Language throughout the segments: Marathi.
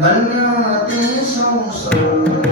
धन्य ते संसार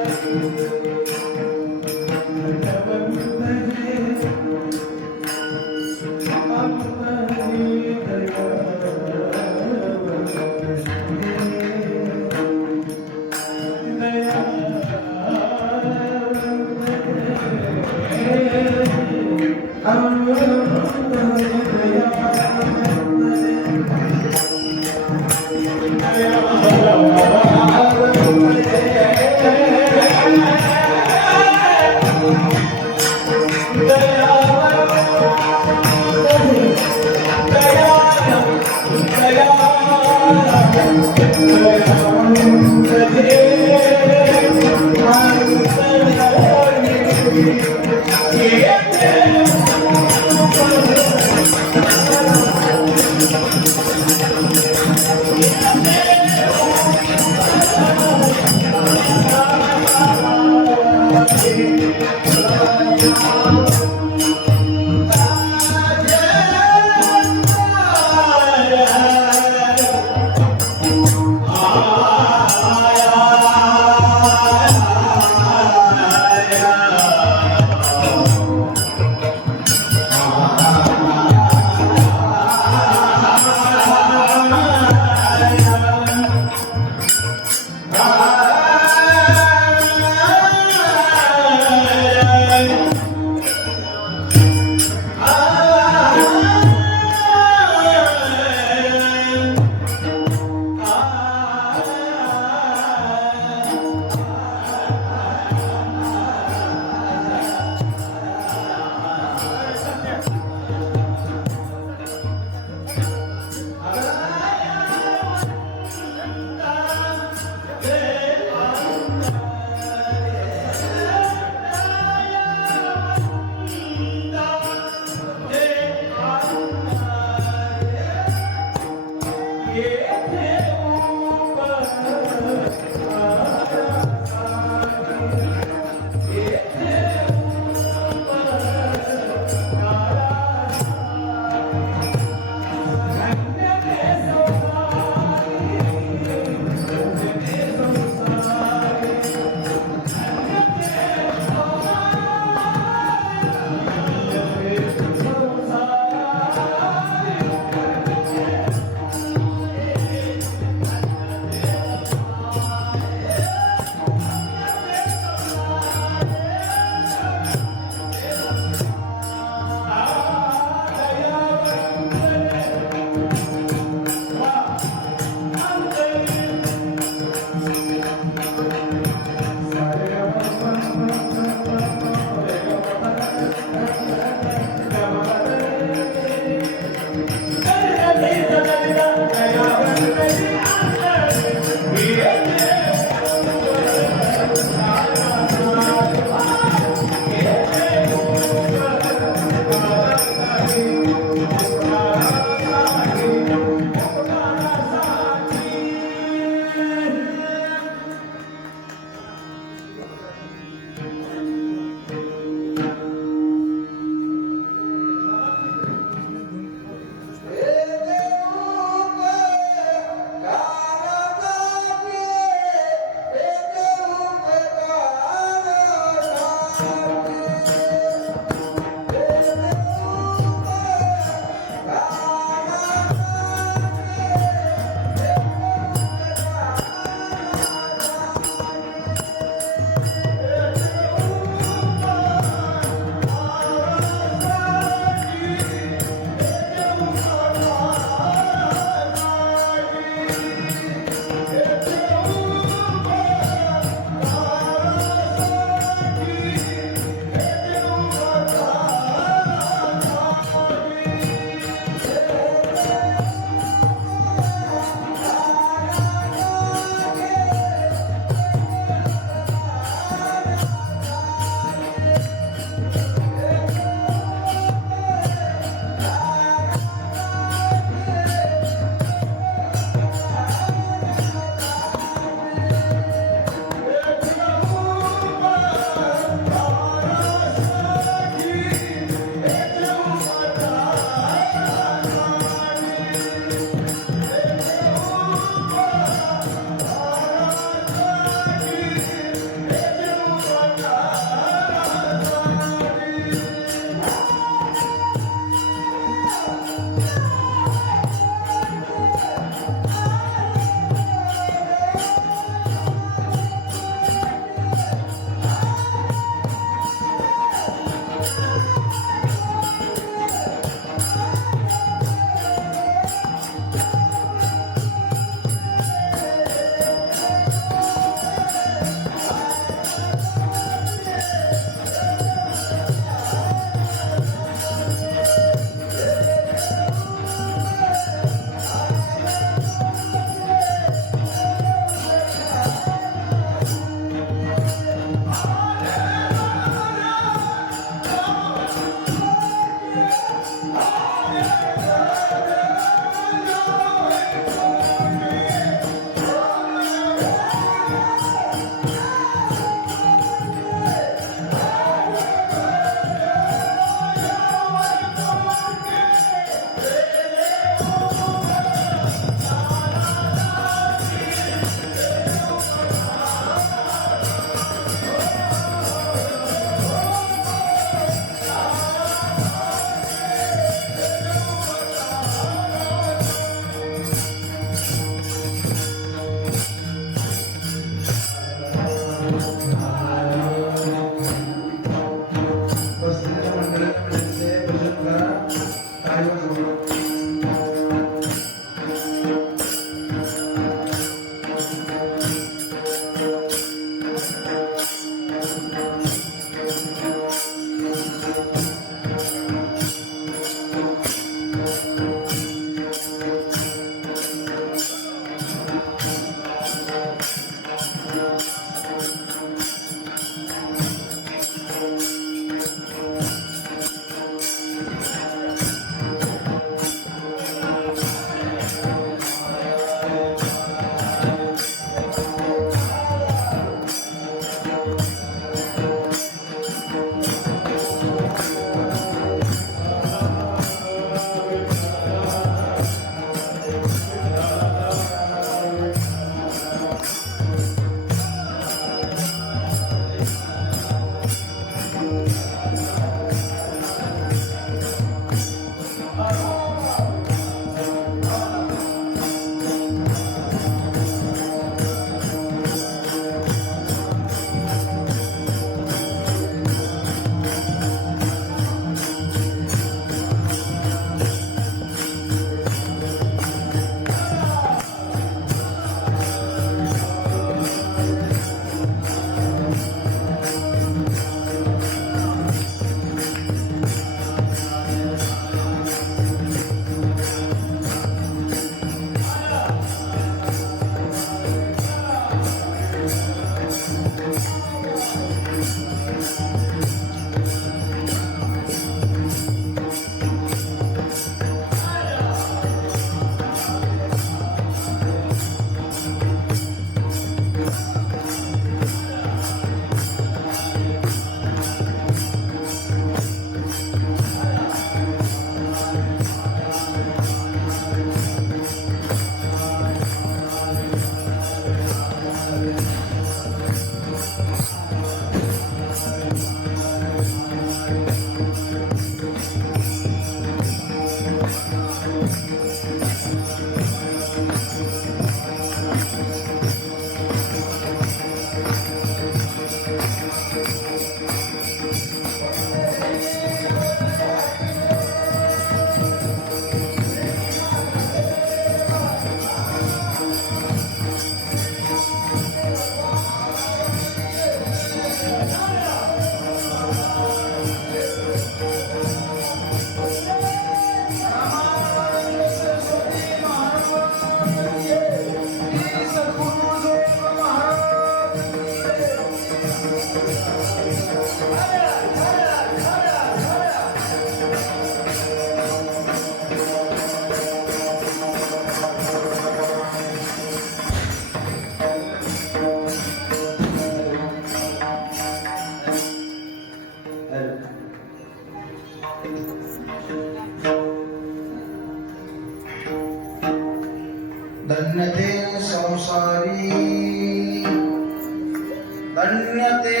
धन्य ते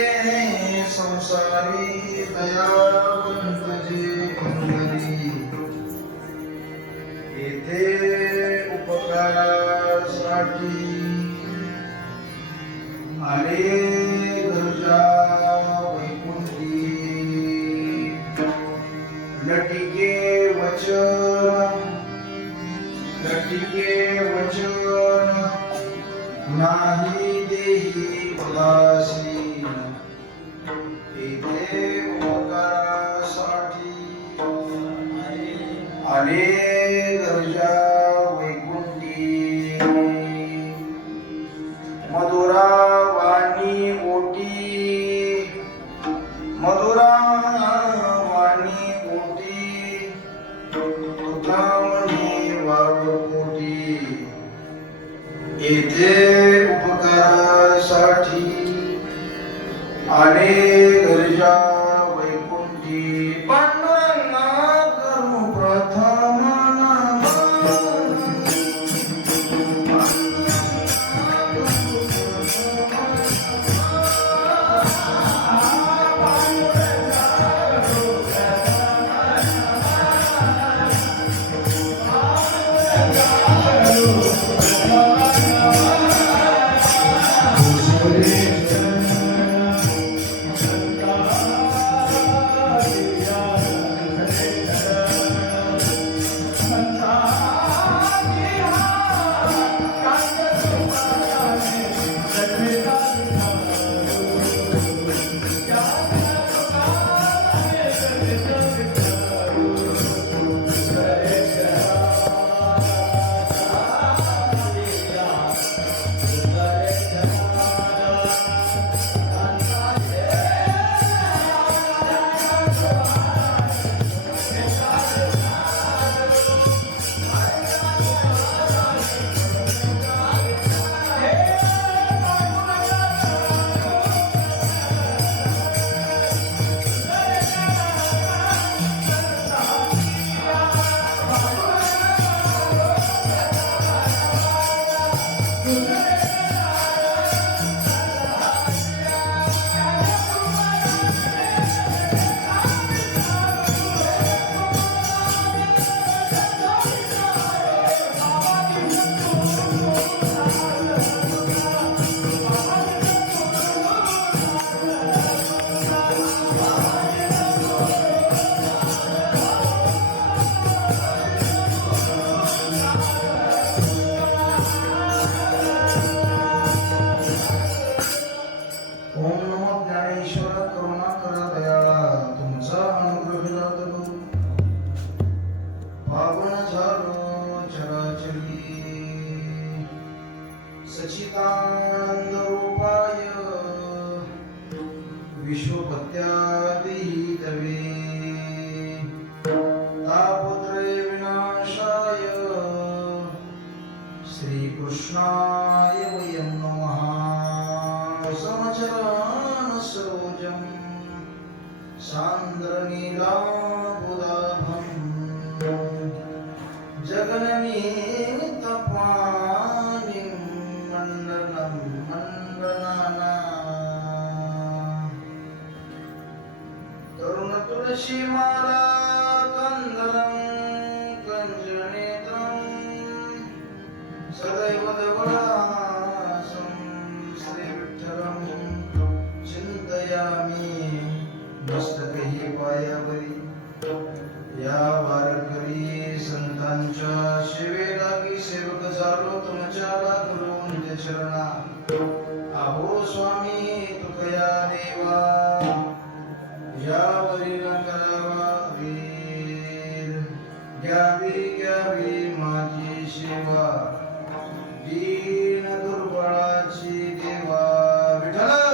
संसारी दयावंत जे इंद्री येथे उपकारासाठी आले घरच्या वैकुंठी लटिके वचन नाही देही उदासी येथे उपकारासाठी आले घरच्या वैकुंठी मधुरा वाणी ओटी तुकामणी वावपोटी येथे उपकारासाठी आले घरच्या वैकुंठी पांडुरंगा करू प्रथम सच्चिदानंद रूपाय विश्वपत्यादितवे तापत्रय विनाशाय श्रीकृष्णाय वयं नमः समचरण सरोजं सान्द्रनीलाबुधाभं जगन्नीतपानिं मण्डनाना तरुण तुलसी माला कंदरं कंजनेत्रं सदैव देवदासं श्रीविठ्ठलं चिंतयामि मस्तकही पायावरी या वारकरी संतांच्या सेवेलागी सेवक झालो तुमच्या लागलो निज चरणा आहो स्वामी तुकया देवा यावरी न करावा वीर घ्यावी माझी सेवा दीन दुर्बळाची देवा विठ्ठल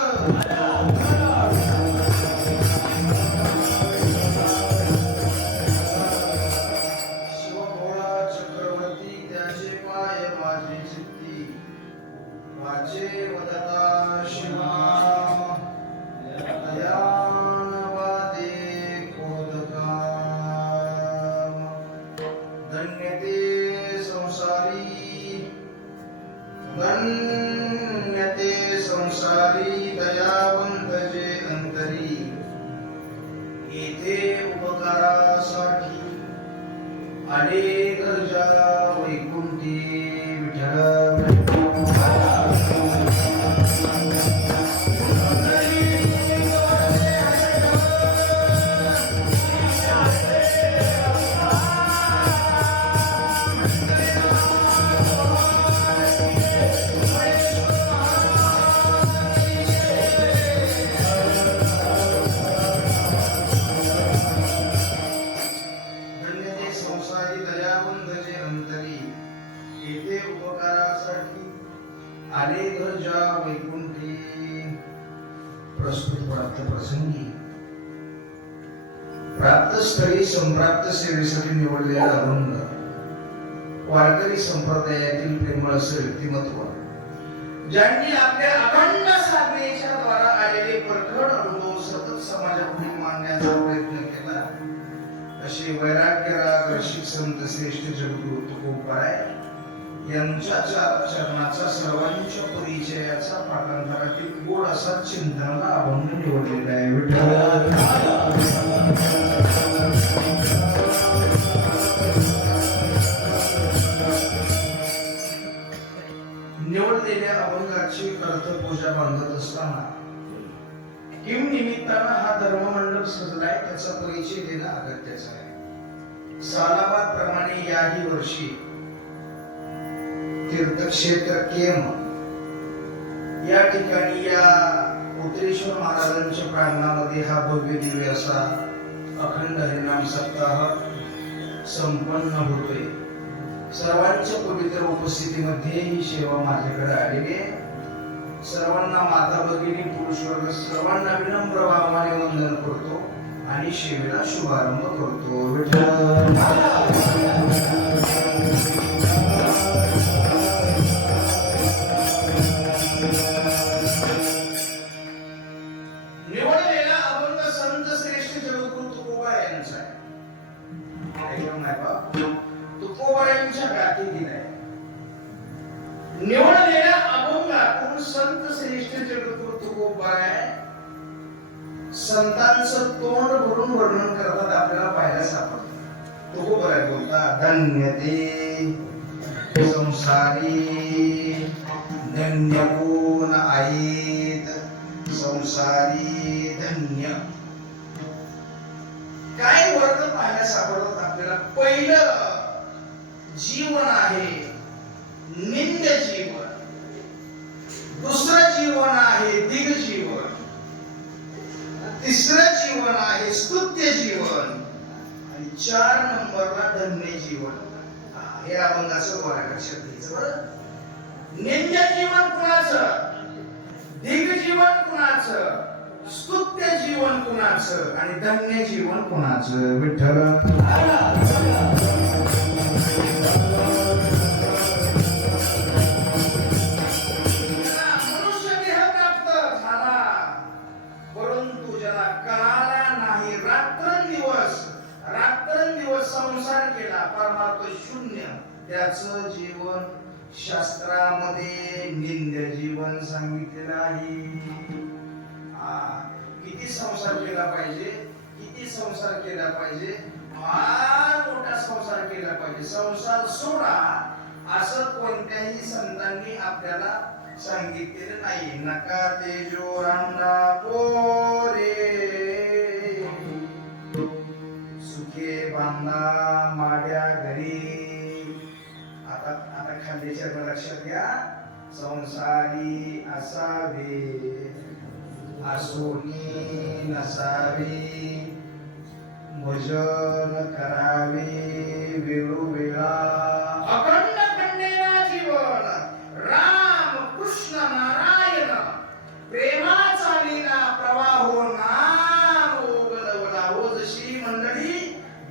वाचे वदता शिवा दयानवादे कोदकाम धन्य ते संसारी दया ज्या वैकुंठी प्रस्तुत प्राप्त प्रसंगी प्राप्तस्थळी संप्राप्त सेवेसाठी निवडलेला अभंग वारकरी संप्रदायातील प्रेमळ असं व्यक्तिमत्व ज्यांनी आपल्या अखंड साधनेच्या द्वारा आलेले परखड अनुभव सतत समाजापुढे मांडण्याचा प्रयत्न केला असे वैराग्य राग रसिक संत श्रेष्ठ जगद्गुरु तुकोबाराय यांच्या चरणाचा सर्वांच्या परिचयाचा पाठांतरातील गोड असा चिंतनाला अभंग निवडलेला आहे. निवडलेल्या अभंगाची अर्थपूजा बांधत असताना किम निमित्तानं हा धर्ममंडप सजलाय त्याचा परिचय देणं अगत्याचं आहे. सालाबाद प्रमाणे याही वर्षी तीर्थक्षेत्र केम या ठिकाणी या उत्तरेश्वर महाराजांच्या प्रांगणामध्ये हा भव्य दिव्य असा अखंड हरिनाम सप्ताह संपन्न होतोय. सर्वांच्या पवित्र उपस्थितीमध्ये ही सेवा माझ्याकडे आलेली आहे. सर्वांना माता भगिनी पुरुष वर्ग सर्वांना विनम्र भावाने वंदन करतो आणि सेवेला शुभारंभ करतो. निवडलेला अभंग संत श्रेष्ठ जगद्गुरु तुकोबा यांचा आहे. तुकोबा यांच्या गाठी दिलाय. निवडलेल्या अभंगातून संत श्रेष्ठ जगद्गुरु तुकोबाराय संतांचं तोंड भरून वर्णन करतात आपल्याला पाहायला सापडतं. तुकोबाराय बोलतात धन्य ते संसारी धन्य कोण आहेत संसारी धन्य. काय वर्ग पाहायला सापडतात आपल्याला. पहिलं जीवन आहे निंद्य जीवन, दुसरं जीवन आहे दिग जीवन, तिसरं जीवन आहे स्तुत्य जीवन आणि 4 नंबरला धन्य जीवन. हे अभंगाचं द्वारा लक्षात घ्यायचं बरं. निंद्य जीवन कुणाचं, दिग जीवन कुणाचं, स्तुत्य जीवन कुणाचं आणि धन्य जीवन कुणाचं. विठ्ठल मनुष्य देह प्राप्त झाला परंतु ज्याला कळाला नाही रात्रंदिवस संसार केला परमार्थ शून्य त्याचं जीवन शास्त्रामध्ये निंद्य जीवन सांगितलेलं आहे. किती संसार केला पाहिजे, किती संसार केला पाहिजे, फार मोठा संसार केला पाहिजे. संसार सोडा असं कोणत्याही संतांनी आपल्याला सांगितलेलं नाही. नका तेजो रांडा पोरे सुखे बांधा माड्या घरी. आता खाल्ल्याच्या लक्षात घ्या. संसारी असावे आसोनी नसावे भजन करावे वेळोवेळा. अखंड खंडेला जीवन राम कृष्ण नारायण प्रेमाचा लीला प्रवाहो नाम ओगलवला. हो जशी मंडळी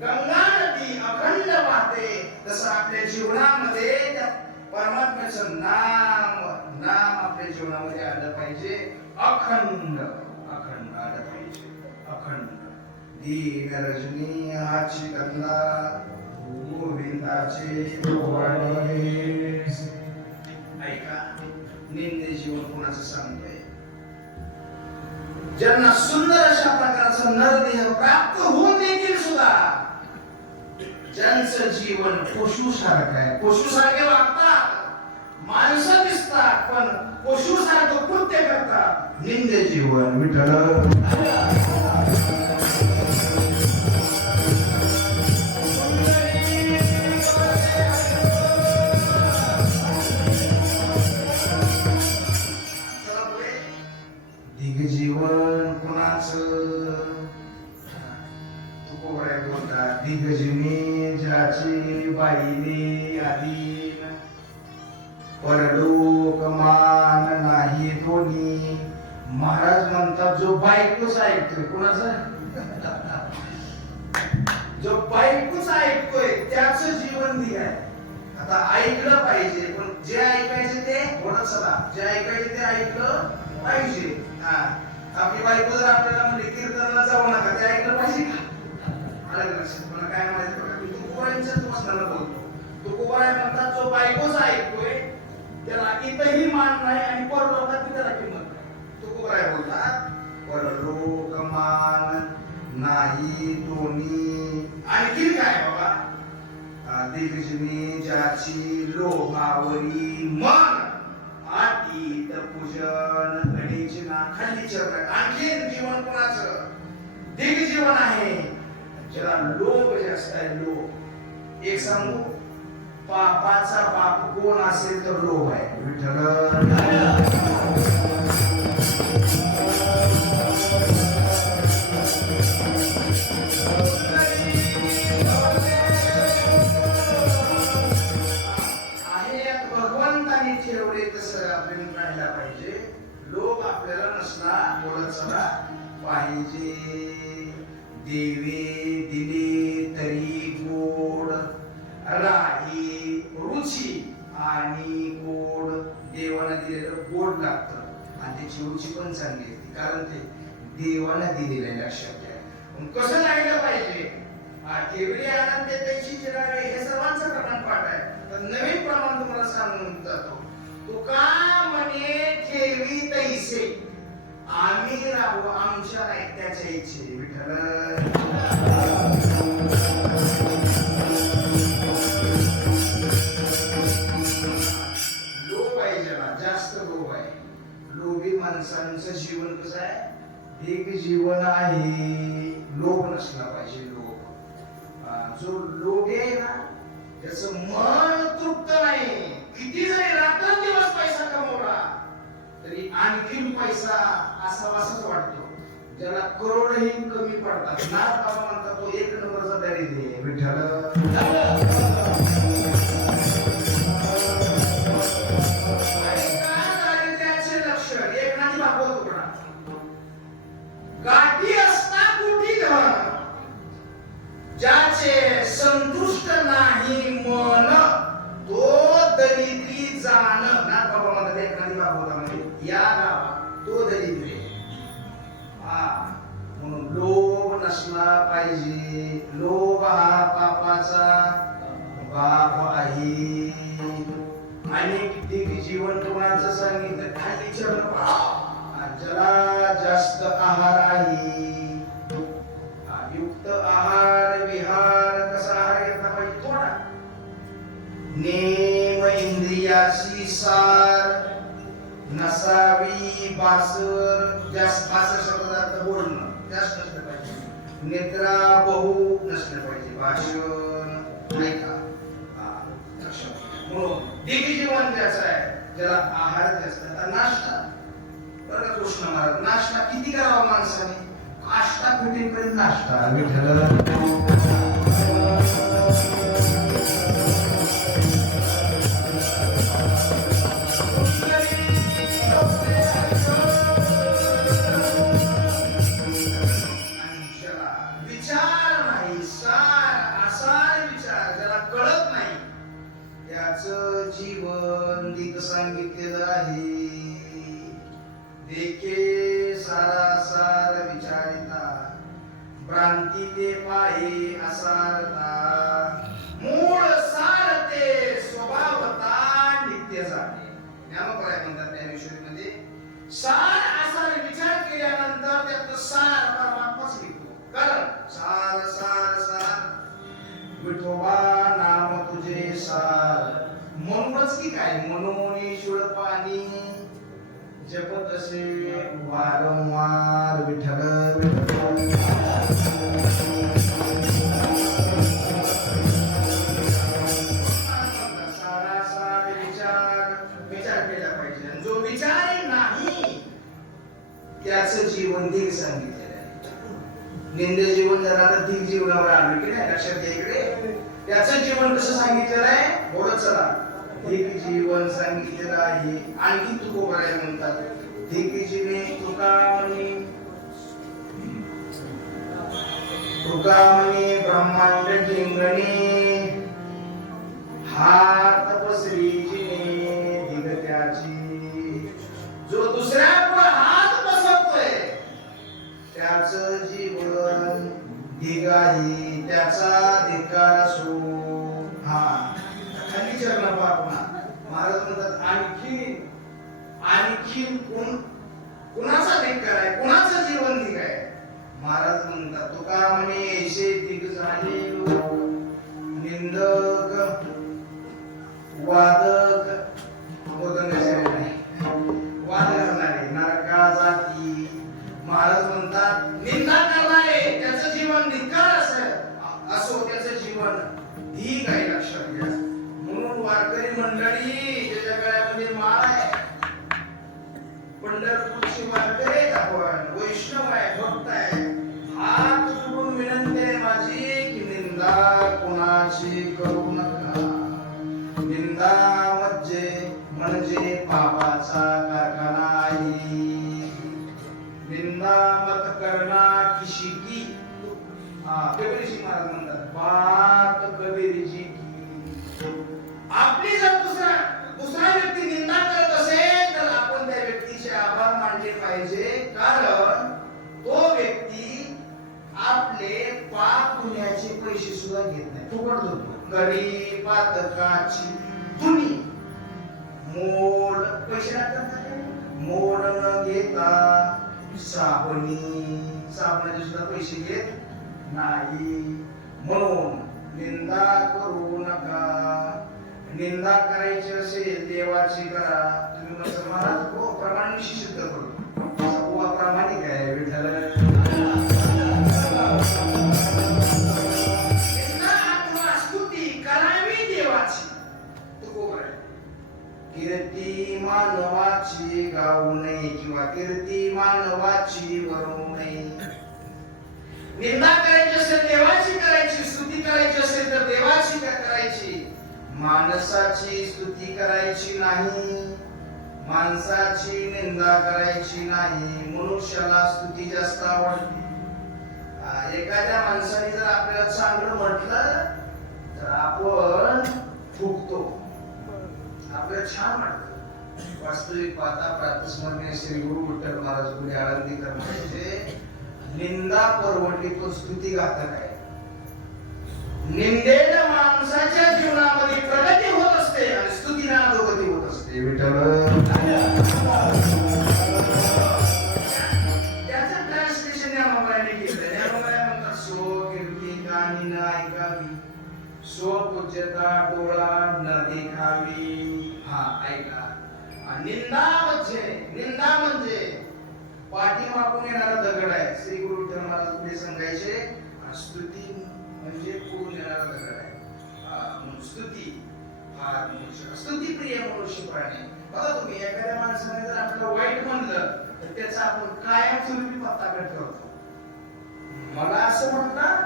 गंगा नदी अखंड वाहते तसं आपल्या जीवनामध्ये त्या परमात्म्याचं नाम आपल्या जीवनामध्ये आलं पाहिजे. अखंड अखंड आलं पाहिजे. अखंड दीन रजनी हाची कंदा गोविंदाचे डोहाळे. ऐका निंदे जीवन कोणाचं सांगतोय. ज्यांना सुंदर अशा प्रकारचा नरदेह प्राप्त होऊन देखील सुद्धा ज्यांचं जीवन पशुसारखं आहे, पशुसारखे वागतात, माणसं दिसतात पण पशुसारखं कृत्य करतात. निंदे जीवन. विठ्ठल दिग जीवन कुणाचं. तुकोबराय बोलतात दिग्गजनी ज्याची बाईने आधी परलोक मान ऐकतोय कुणाचं जो बायकोच ऐकतोय त्याच जीवन धी आहे. आता ऐकलं पाहिजे पण जे ऐकायचे ते बोलत चला, जे ऐकायचे ते ऐकलं पाहिजे. आपली बायको जर आपल्याला म्हणजे कीर्तनाला जाऊ नका ते ऐकलं पाहिजे का? आलं लक्षात? मला काय म्हणायचं बघा, मी तुकोबारांच्याच वचनाला बोलतो. तुकोबाराय म्हणतात जो बायकोच ऐकतोय त्याला इथंही मान नाही आणि परलोकात त्याला किंमत नाही. तुकोबाराय बोलतात परलोक मान नाही दोन्ही. आणखी काय बाबा, दिग्जनी ज्याची लोभावरी मन आतीत पूजन घडीची ना खाली चरण. आणखी जीवन कोणाचं दिग्जीवन आहे ज्याला लोभ जास्त आहे. लोभ एक सांगू, पापाचा बाप कोण असेल तर लोभ आहे. विठ्ठल पाहिजे. देवे दिले तरी गोड राही रुची आणि गोड. देवाने दिलेलं गोड लागतं आणि त्याची रुची पण चांगली असते कारण ते देवाने दिलेलं लक्षात घ्या. कसं राहिलं पाहिजे? ठेवली आनंद त्याची जिरावे हे सर्वांचं प्रमाण पाठ आहे. तर नवीन प्रमाण तुम्हाला सांगून जातो. तुका म्हणे ठेवी तैसे आम्ही राहू आमच्या ऐकत्याच्या इच्छे. विठ्ठल लोभ आहे, ज्याला जास्त लोभ आहे. लोभी माणसांचं जीवन कसं आहे? एक जीवन आहे. लोभ नसला पाहिजे. लोभ जो लोभी आहे ना त्याचं मन तृप्त नाही. किती जरी रात्रंदिवस पैसा कमवला तरी आणखीन पैसा असावासाच वाटतो. ज्याला करोडही कमी पडतात ना बाबा म्हणतात तो एक नंबरचा दारिद्र्य. विठ्ठल दारिद्र्याचे लक्षण एक नाही भागवत तुकडा. गाठी असता कुठी धन ज्याचे संतुष्ट नाही मन तो दरिद्री जाण. ना बाबा म्हणतात एक नाही भागवतामध्ये या गावात तो दरिद्री. म्हणून लोभ नसला पाहिजे. लोभ हा पापाचा बाप आहे. अनेक दिग् जीवन कोणाचं सांगितलं खाली चरण. ज्याला जास्त आहार आहे युक्त आहार विहार कसा आहार घेतला पाहिजे? थोडा नेम इंद्रियाची सार नसावी बासर. जास्त बासर शब्दार्थ बोलणं जास्त नसलं पाहिजे. निद्रा बहु नसलं पाहिजे. भाषण नाही का? म्हणून दिव्य जीवन ज्याचं आहे ज्याला आहार जास्त. नाश्ता बरं कृष्ण महाराज नाश्ता किती करावा माणसाने? आष्टा कुठेपर्यंत नाश्ता. विठ्ठल जीवन दिग सांगितलेलं आहे. देखे सारासार विचारिता भ्रांती ते पाहे असारता. मूळ सार ते स्वभावता नित्य जाणे. ज्ञानोबराय म्हणतात त्या विषयामध्ये सार आसार विचार केल्यानंतर त्यात सार परमात्माच निघतो. कारण सार सार सार विठोबा नाम तुझे सार. म्हणूनच की काय मनोनीश्वर पाणी जपत असे वारंवार. विठ्ठल सारासार विचार केला पाहिजे. जो विचार नाही त्याचं जीवन दिग सांगितलेलं आहे. निंद जीवन जर आता दिग जीवनावर आलं की नाही लक्षात घ्या. इकडे त्याचं जीवन कसं सांगितलेलं आहे? बोलत चला. दिग जीवन सांगितलेलं आहे. आणखी तुकोबाराय म्हणतात दिग्जीने तुका म्हणे तुका म्हणे ब्रह्मांड ठिंगणे हात पसरीची दिगत्याची. जो दुसऱ्यावर हात पसरतोय त्याच जीवन दिगाही त्याचा धिक्कार असो. हा खाली चरण पापना महाराज म्हणतात आणखी कुणाचा धिक्कार आहे, कुणाचं जीवन धिक आहे. महाराज म्हणतात तुका म्हणे ऐसे दिग झाले निंदक वादक वाद करणारे नरका जाती. महाराज म्हणतात निंदा करणारे त्याचं जीवन धिक्कार असो, त्याचं जीवन धिक आहे. लक्षात घ्या. म्हणून वारकरी मंडळी ज्याच्या गळ्यामध्ये माळ आहे, पंढरपूरची वारकरी आहेत आपण, वैष्णव आहे, भक्त आहे, हात जोडून विनंती आहे माझी की निंदा कोणाची करू नका. निंदा म्हणजे पापाचा कारखाना आहे. निंदा मत करना किसी की कबीरजी महाराज म्हणतात बात कबीरजी की. आपली जर दुसरा व्यक्ती निंदा करत असेल तर आपण त्या व्यक्तीचे आभार मानले पाहिजे, कारण तो व्यक्ती आपले पाप पुण्याचे पैसे सुद्धा घेत नाही, फुकट देतो. गरीब पातकाची तुम्ही मोड पैसे लागतात, मोड न घेता साबणाचे सुद्धा पैसे घेत नाही. म्हणून निंदा करू नका. निंदा करायची असेल देवाची करा. तुम्ही म्हणता महाराज हो प्रामाणिक सिद्ध करू, प्रामाणिक आहे विठ्ठल. कीर्ती मानवाची गाऊ नये किंवा कीर्ती मानवाची वरू नये. निंदा करायची असेल देवाची करायची, स्तुती करायची असेल तर देवाची करायची, माणसाची स्तुती करायची नाही, माणसाची निंदा करायची नाही. मनुष्याला स्तुती जास्त आवडते. एखाद्या माणसाने जर आपल्याला चांगलं म्हटलं तर आपण फुगतो, आपल्याला छान वाटतं. वास्तविक पाहता प्रातस्मरणीय श्री गुरु विठ्ठल महाराज गुरु आळंदीकर म्हणजे निंदा परवडली तो स्तुती घातक आहे. निंदेने माणसाच्या जीवनामध्ये प्रगती होत असते आणि स्तुतीने अधोगती होत असते. विठ्ठल त्याचं ट्रान्सलेशन या मोबाईलने केलं. या मोबाईल म्हणतात सो कीर्ती कानी न ऐकावी, सो पूज्यता डोळा न देखावी. हा ऐका. निंदा म्हणजे पाठीमागून येणारा दगड आहे. श्री गुरु विठ्ठल महाराज पुढे सांगायचे स्तुती म्हणजे पुढून येणारा दगड आहे. स्तुती प्रिय मनुष्य प्राणी. बघा तुम्ही एखाद्या माणसाने जर आपल्याला वाईट म्हणलं तर त्याचा आपण कायमस्वरूपी पत्ता कट करतो. मला असं म्हणतात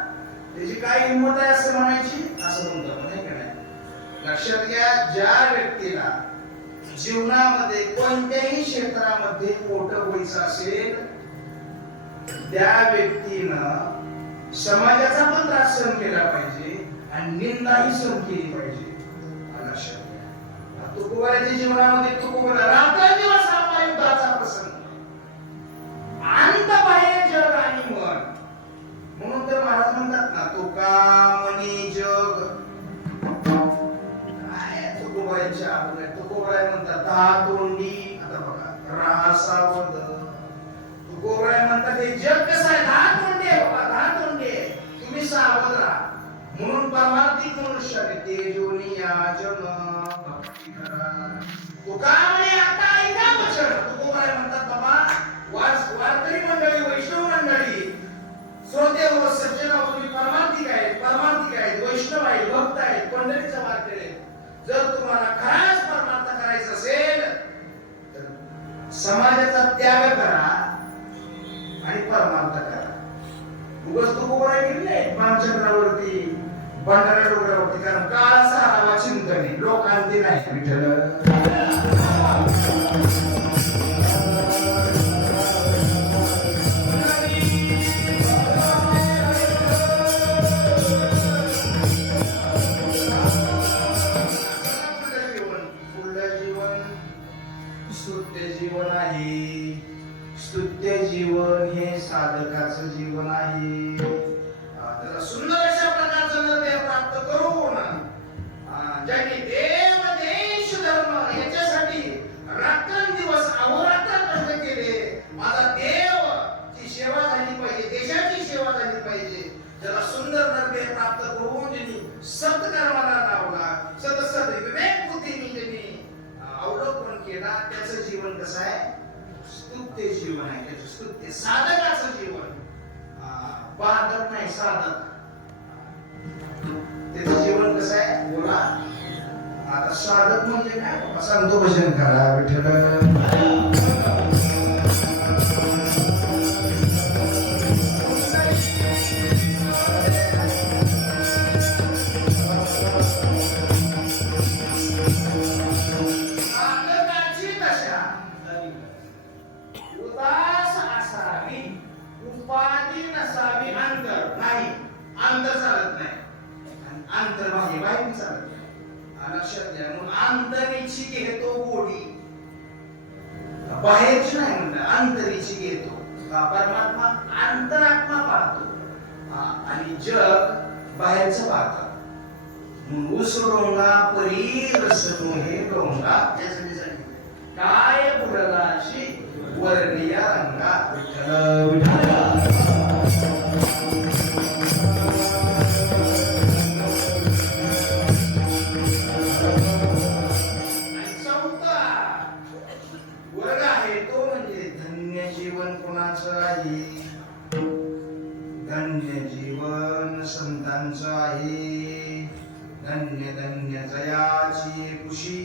त्याची काय हिंमत आहे असं म्हणायची, असं म्हणतो नाही का नाही. लक्षात घ्या, ज्या व्यक्तीला जीवनामध्ये कोणत्याही क्षेत्रामध्ये मोठं व्हायचं असेल त्या व्यक्तीनं समाजाचा पण त्रास सहन केला पाहिजे आणि निंदाही सहन केली पाहिजे. लक्षात घ्या. तुकोबाराच्या जीवनामध्ये तुकोबारा रात्रंदिवस आपला युद्धाचा प्रसंग, अंत बाहेर जग आणि मन. म्हणून तर महाराज म्हणतात ना तुका मनी जग काय तुकोबाराच्या आपल्या तुकोबारा म्हणतात दहा तोंडी. आता बघा रासावद तुकोबारा म्हणतात हे जग कसं आहे, दहा तोंडी आहे बाबा, दहा तोंडी आहे, तुम्ही सावध राहा. म्हणून परमार्थिक मनुष्याने तेजोनिया जन भक्ती करा. तुका म्हणे आता ऐका वचन. तुकोबारा म्हणतात बाबा वारकरी मंडळी, वैष्णव मंडळी, श्रोते व सज्जन तुम्ही परमार्थिक आहेत, वैष्णव आहेत, भक्त आहेत, पंढरीचा वारकरी आहेत. जर तुम्हाला खराच परमार्थ करायचा असेल तर समाजाचा त्याग करा आणि परमार्थ करा. उगाच तुकोबारा केली नाही पामचक्रावरती, भंडारा डोंगरावरती, कारण काळाचा हरावा चिंतने लोकांती नाही. विठ्ठल स्तुत्य जीवन हे साधकाचं जीवन आहे. त्याला सुंदर अशा प्रकारचं निर्णय प्राप्त करून ज्यांनी देव देश धर्म याच्यासाठी रात्रंदिवस अहोरात्र कष्ट केले, माझा देवची सेवा झाली पाहिजे, देशाची सेवा झाली पाहिजे, त्याला सुंदर निर्णय प्राप्त करून ज्यांनी सत्कर्माला लावला, सत विवेक बुद्धीने ज्यांनी अवलोकन केला, त्याचं जीवन कसं आहे? स्तुत्य जीवन आहे. त्याचं स्तुत्य साधकाचं जीवन, बाधक नाही साधक. त्याचं जीवन कसं आहे? बोला. आता साधक म्हणजे काय? सांगतो, भजन करा विठ्ठल. अंतरीची घेतो गोडी, बाहेरची नाही म्हणलं, अंतरीची घेतो. परमात्मा अंतरात्मा पाहतो आणि जग बाहेरचं पाहतं. उसरोंगा परी रसनो हे डोंगा, काय बुडलाशी वर्णिया रंगा. विठ्ठल विठ्ठल. धन्य जीवन संतांचं आहे. धन्य धन्य जयाची कुशी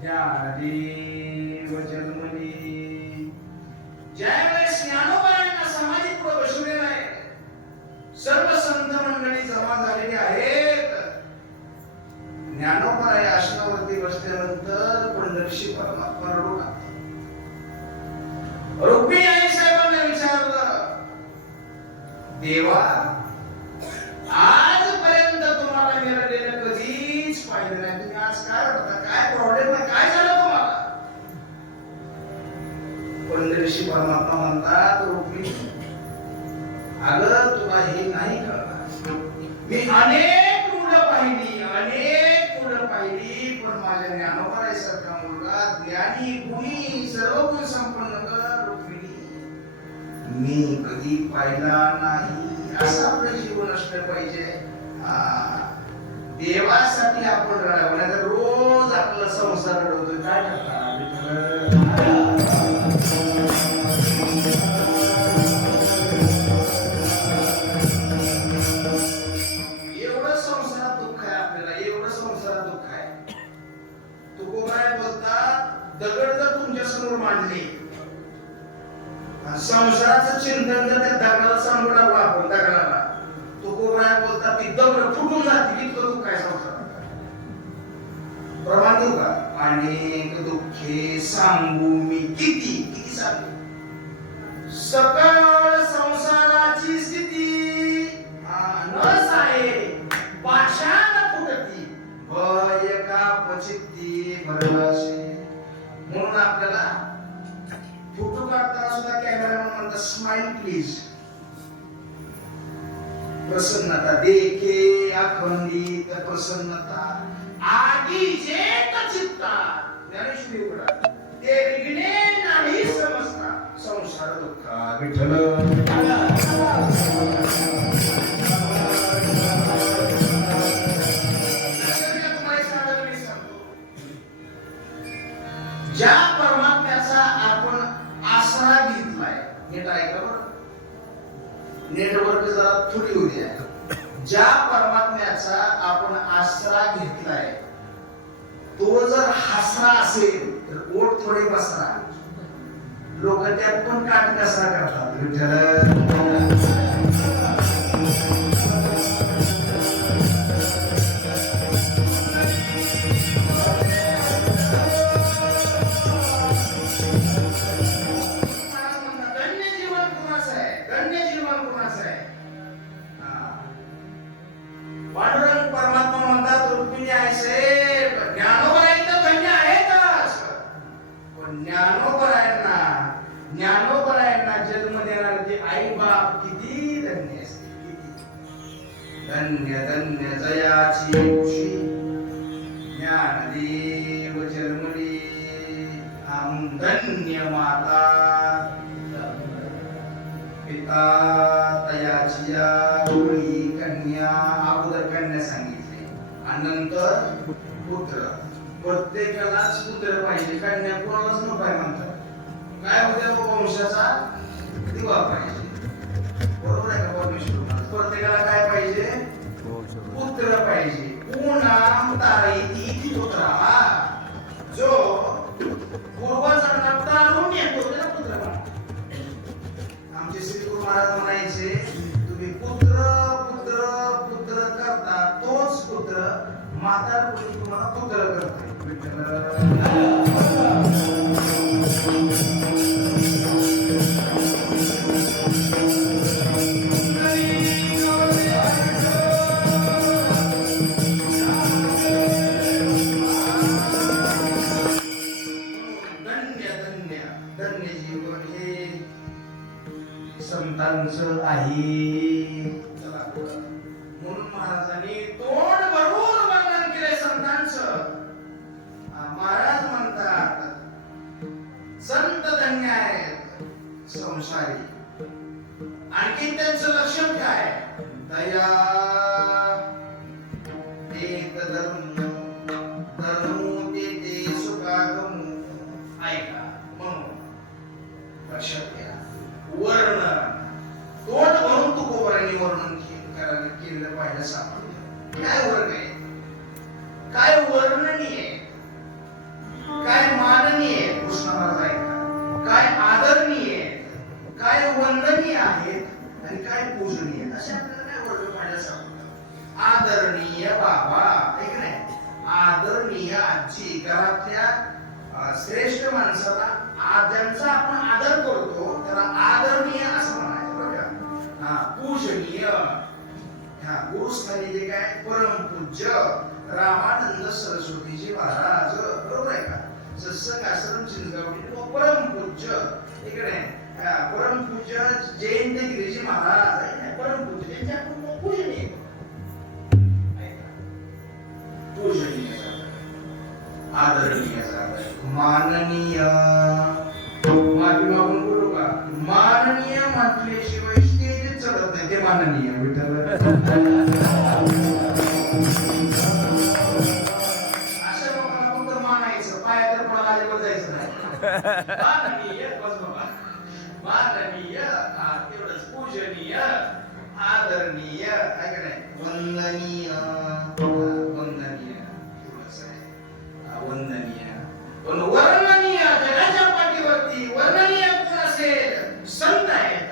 ज्ञानदेव जन्मली. ज्यावेळेस ज्ञानोबांना समाधीत बसवलेलं आहे, सर्व संत मंडळी जमा झालेली आहेत. ज्ञानोबा या आसनावरती बसल्यानंतर पंढरशी परमात्मा रडू लागतो. रुक्मिणी आई साहेबांना विचारलं, देवा आजपर्यंत तुम्हाला मिळालेलं कधीच पाहिलं नाही, तुम्ही आज काय रडता? काय प्रॉब्लेम आहे? काय झालं तुम्हाला? पंढरीशी परमात्मा म्हणतात, रुक्मिणी अगं तुला हे नाही कळणार, मी अनेक मुलं पाहिली, पण माझ्या ज्ञानोबाईसारखा मुलगा ज्ञानी गुणी सर्व गुण संपन्न मी कधी पाहिला नाही. असं आपलं जीवन असलं पाहिजे. देवासाठी आपण रडावं, नाही तर रोज आपला संसार रडवतोय. काय करणार? एवढं संसारात दुःख आहे आपल्याला, एवढं संसारात दुःख आहे. तुकोबाराय बोलतात, दगड जर तुमच्या समोर मांडले, संसाराचं चिंतन जर त्या दगडाला सांगू लागलो आपण, दगडाला तुकोबाराय बोलतात ती दगड फुटून जाते. इतकं दुःख आहे संसारात. प्रमाण देऊ का? अनेक दुःखे सांगू मी किती किती सांगू. सकळ संसाराची स्थिती नस आहे, पाषाण फुटती भय का पचित्ती भरलाशी. म्हणून आपल्याला फोटो काढताना सुद्धा कॅमेरामन म्हणतात, स्माइल प्लीज. प्रसन्नता देखे अखंडित प्रसन्नता आगी जेत चित्ता. ज्ञानेश्वरी उघडा, ते विघ्ने नाही समजता संसार दुःखा. विठ्ठल ज्या परमात्म्याचा आपण आसरा घेतलाय, नीट ऐका बरं, नेटवर्क जरा थोडी होऊ द्या. ज्या परमात्म्याचा आपण आसरा घेतलाय, तो जर हसरा असेल तर ओठ थोडे बसरा. लोक त्यात पण काट कसा करतात. विठ्ठल पांडुरंग परमात्मा म्हणतात, रुक्मिणी आहे साहेब, ज्ञानोबा तर धन्य आहेतच, पण ज्ञानोबा आहेत ना आई बाप किती धन्य असते, किती धन्य धन्य जयाची उशी ज्ञानदेव जन्मली धन्य माता पिता तयाची कन्या अगोदर कन्या सांगितली आणि नंतर पुत्र. प्रत्येकालाच पुत्र पाहिजे, कन्या कोणालाच नको आहे म्हणतात. काय होत्या वंशाचा दिवा पाहिजे, बरोबर आहे का परमेश्वर? प्रत्येकाला काय पाहिजे? पुत्र पाहिजे. पूर्णाम तारयती पुत्राला, जो पूर्वजांना तारून येतो त्याला पुत्र म्हणतात. आमचे श्री गुरु महाराज म्हणायचे, तुम्ही पुत्र पुत्र पुत्र करता तोच पुत्र म्हातारपणी तुम्हाला पुत्र करतो. धन्य जीवन हे संतांचं आहे. म्हणून महाराजांनी तोंड भरून वर्णन केले संतांचं. महाराज म्हणतात संत धन्य आहेत संसारी. आणखी त्यांचं लक्षण काय? दया देत धर्म धर्म देते सुखागम. ऐका म्हणून लक्षात घ्या. वर्णन तोंड भरून तुकोबरांनी वर्णन केलं पाहिलं सापडलं. काय वर्ग आहे, काय वर्णनीय, काय माननीय कृष्ण महाराज ऐका, काय आदरणीय, काय वंदनीय आहेत आणि काय पूजनीय, असे आपल्याला काय वर्ग पाहिलं सापडलं. आदरणीय बाबा, ऐक नाही, आदरणीय आजी. घरातल्या श्रेष्ठ माणसाला ज्यांचा आपण आदर करतो त्याला आदरणीय असं म्हणायचं बरं का. पूजनीय, गुरुस्थानी जे काय परमपूज्य रामानंद सरस्वतीजी महाराज, बरोबर आहे का. सत्संग आश्रम चिंचगावडी परमपूज्य इकडे परमपूज्य जयंतगिरीजी महाराज आहे, परमपूज्य त्यांचे आपण पूजनीय पूजनीय आदरणीय माननीय. माफी मागून बोलू का? माननीय म्हटल्याशिवाय स्टेज चढत नाही, ते माननीय. विठ्ठल अशा लोकांना फक्त मानायचं, पाया तर कोणाला अजिबात जायचं नाही. माननीय बस बाबा, माननीय तेवढंच. पूजनीय आदरणीय ऐका नाही, वंदनीय वंदनीय एवढंच आहे. वंदनीय पण वर्णनीय जगाच्या पाठीवरती वर्णनीय कोण असेल? संत आहेत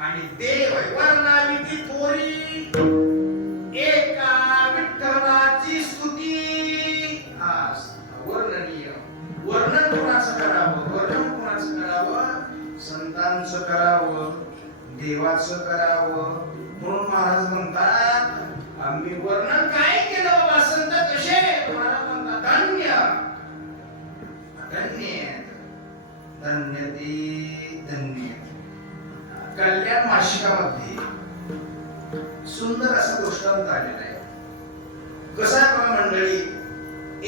आणि देव आहे. वर्णाविधी थोरी एका विठ्ठलाची स्तुती. वर्णनीय वर्णन कोणाचं करावं? वर्णन कोणाचं करावं? संतांचं करावं, देवाचं करावं. म्हणून महाराज म्हणतात आम्ही वर्णन काय केलं बाबा, संत कसे? महाराज म्हणतात धन्य धन्य धन्य ते धन्य. कल्याण मासिकामध्ये सुंदर असा दृष्टांत आलेला आहे. कसा आहे बघा मंडळी,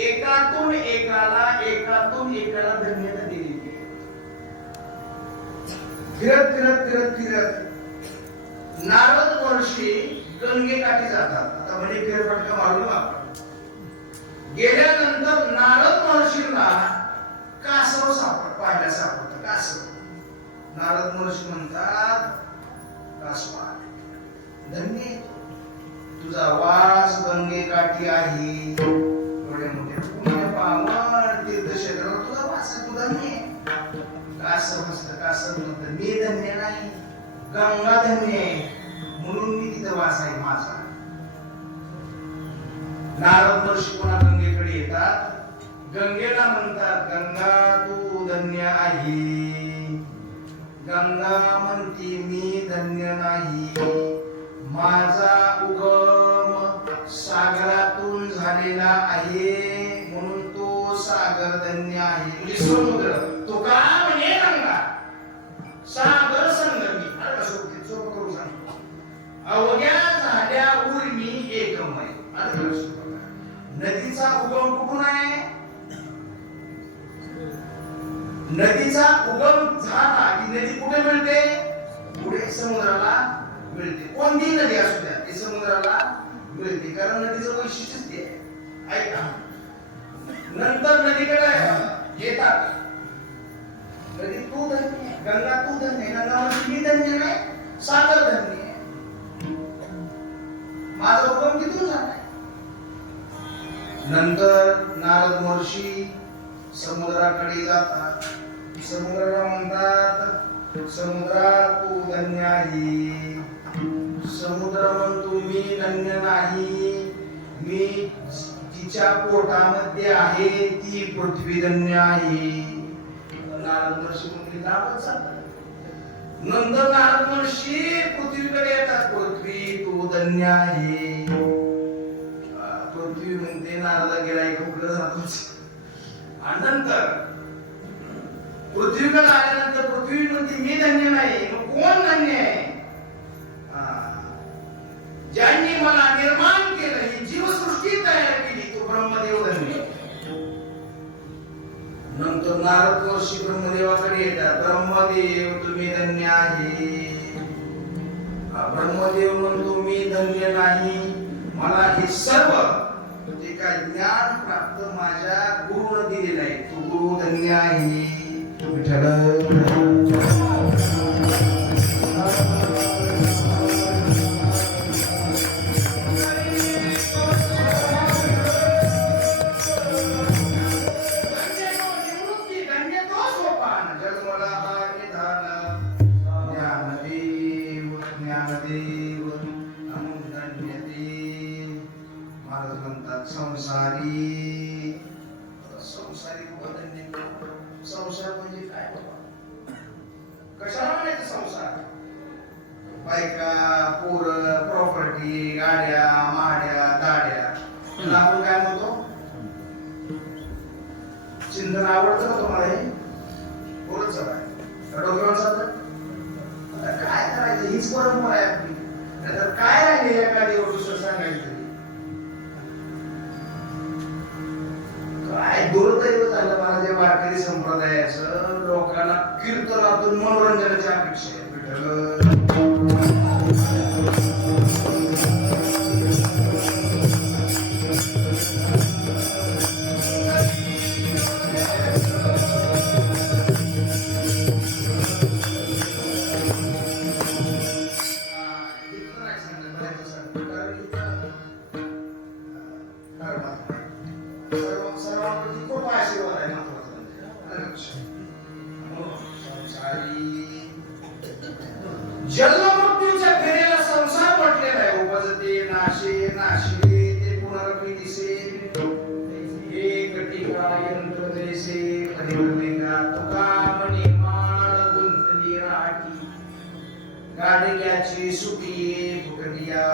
एकातून एकाला धन्यता दिलेली आहे. फिरत फिरत फिरत फिरत नारद महर्षी गंगेकाठी जातात. आता म्हणजे फेरफटका मारून आपण गेल्यानंतर नारद महर्षींना कासव पाहायला सापडतं. कासव. नारद महर्षी म्हणतात कासवा धन्य तुझा वास गंगेकाठी आहे. एवढे मोठे पुण्य पावन तीर्थक्षेत्रावर तुझा वास आहे, तू धन्य. कासव असतं, कासव म्हणतं मी धन्य नाही, गंगा धन्य म्हणून मी तिथं वास आहे माझा. नारद महर्षी पुन्हा गंगेकडे येतात. गंगेला म्हणतात गंगा तू धन्य आहे. गंगा म्हणती मी धन्य नाही, माझा उगम सागरातून झालेला आहे म्हणून तो सागर धन्य आहे. म्हणजे समुद्र तुका म्हणे गंगा सागर संगमी. अरे कसं नदीचा उगम झाला की नदी कुठे मिळते? पुढे समुद्राला मिळते. कोणतीही नदी असू द्या ती समुद्राला मिळते, कारण नदीचं वैशिष्ट्यच ते आहे. ऐका, नंतर नदीकडे येतात. नदी तू धन्य, गंगा तू धन्य, गंगा म्हणजे मी धन्य नाही, सागर धन्य, माझा उगम तिथून झालाय. नंतर नारद महर्षी समुद्राकडे जातात. समुद्राला म्हणतात, समुद्रा तू धन्य आहे. समुद्र म्हणतो मी धन्य नाही, मी तिच्या पोटामध्ये आहे ती पृथ्वी धन्य आहे. नारद महर्षी म्हणजे दाबत जातात. नंतर नारद महर्षी पृथ्वीकडे येतात. पृथ्वी तू धन्य आहे. पृथ्वी म्हणते नारदा गेला एक कुठलं जातोच. आणि नंतर पृथ्वीकडे आल्यानंतर पृथ्वी म्हणते मी धन्य नाही. मग कोण धन्य आहे? ज्यांनी मला निर्माण केलं, ही जीवसृष्टी तयार केली, तो ब्रह्मदेव धन्य. नंतर नारद महर्षी ब्रह्मदेवाकडे येतात. ब्रह्मदेव तुम्ही धन्य आहे. ब्रह्मदेव म्हणतो मी धन्य नाही, मला हे सर्व जे काय ज्ञान प्राप्त माझ्या गुरुने दिलेलं आहे, तो गुरु धन्य आहे. संसारी, संसारी संसार म्हणजे काय बाबा? कशाला म्हणायचं संसार? बायका, पोरं, प्रॉपर्टी, गाड्या, माड्या, दाड्या, आपण काय म्हणतो? चिंतन आवडतं ना तुम्हाला? हे बोलत चला, डोक्यावर जातं. काय करायचं? हीच परंपरा आहे आपली. नाहीतर काय राहिले एखादी गोष्ट सांगायचं? काय दुर्दैव झालं माझ्या वारकरी संप्रदायाचं. लोकांना कीर्तनातून मनोरंजनाची अपेक्षा आहे. जन्म मृत्यूच्या फेरीला संसार म्हटलेला आहे. उपजते नाशे, नाशे ते पुनरपी दिसे, एक टीका यंत्र जैसे परिवर्तिका तुका म्हणे माळ गुंतली राठी, गाडग्याची सुटी फुकटिया,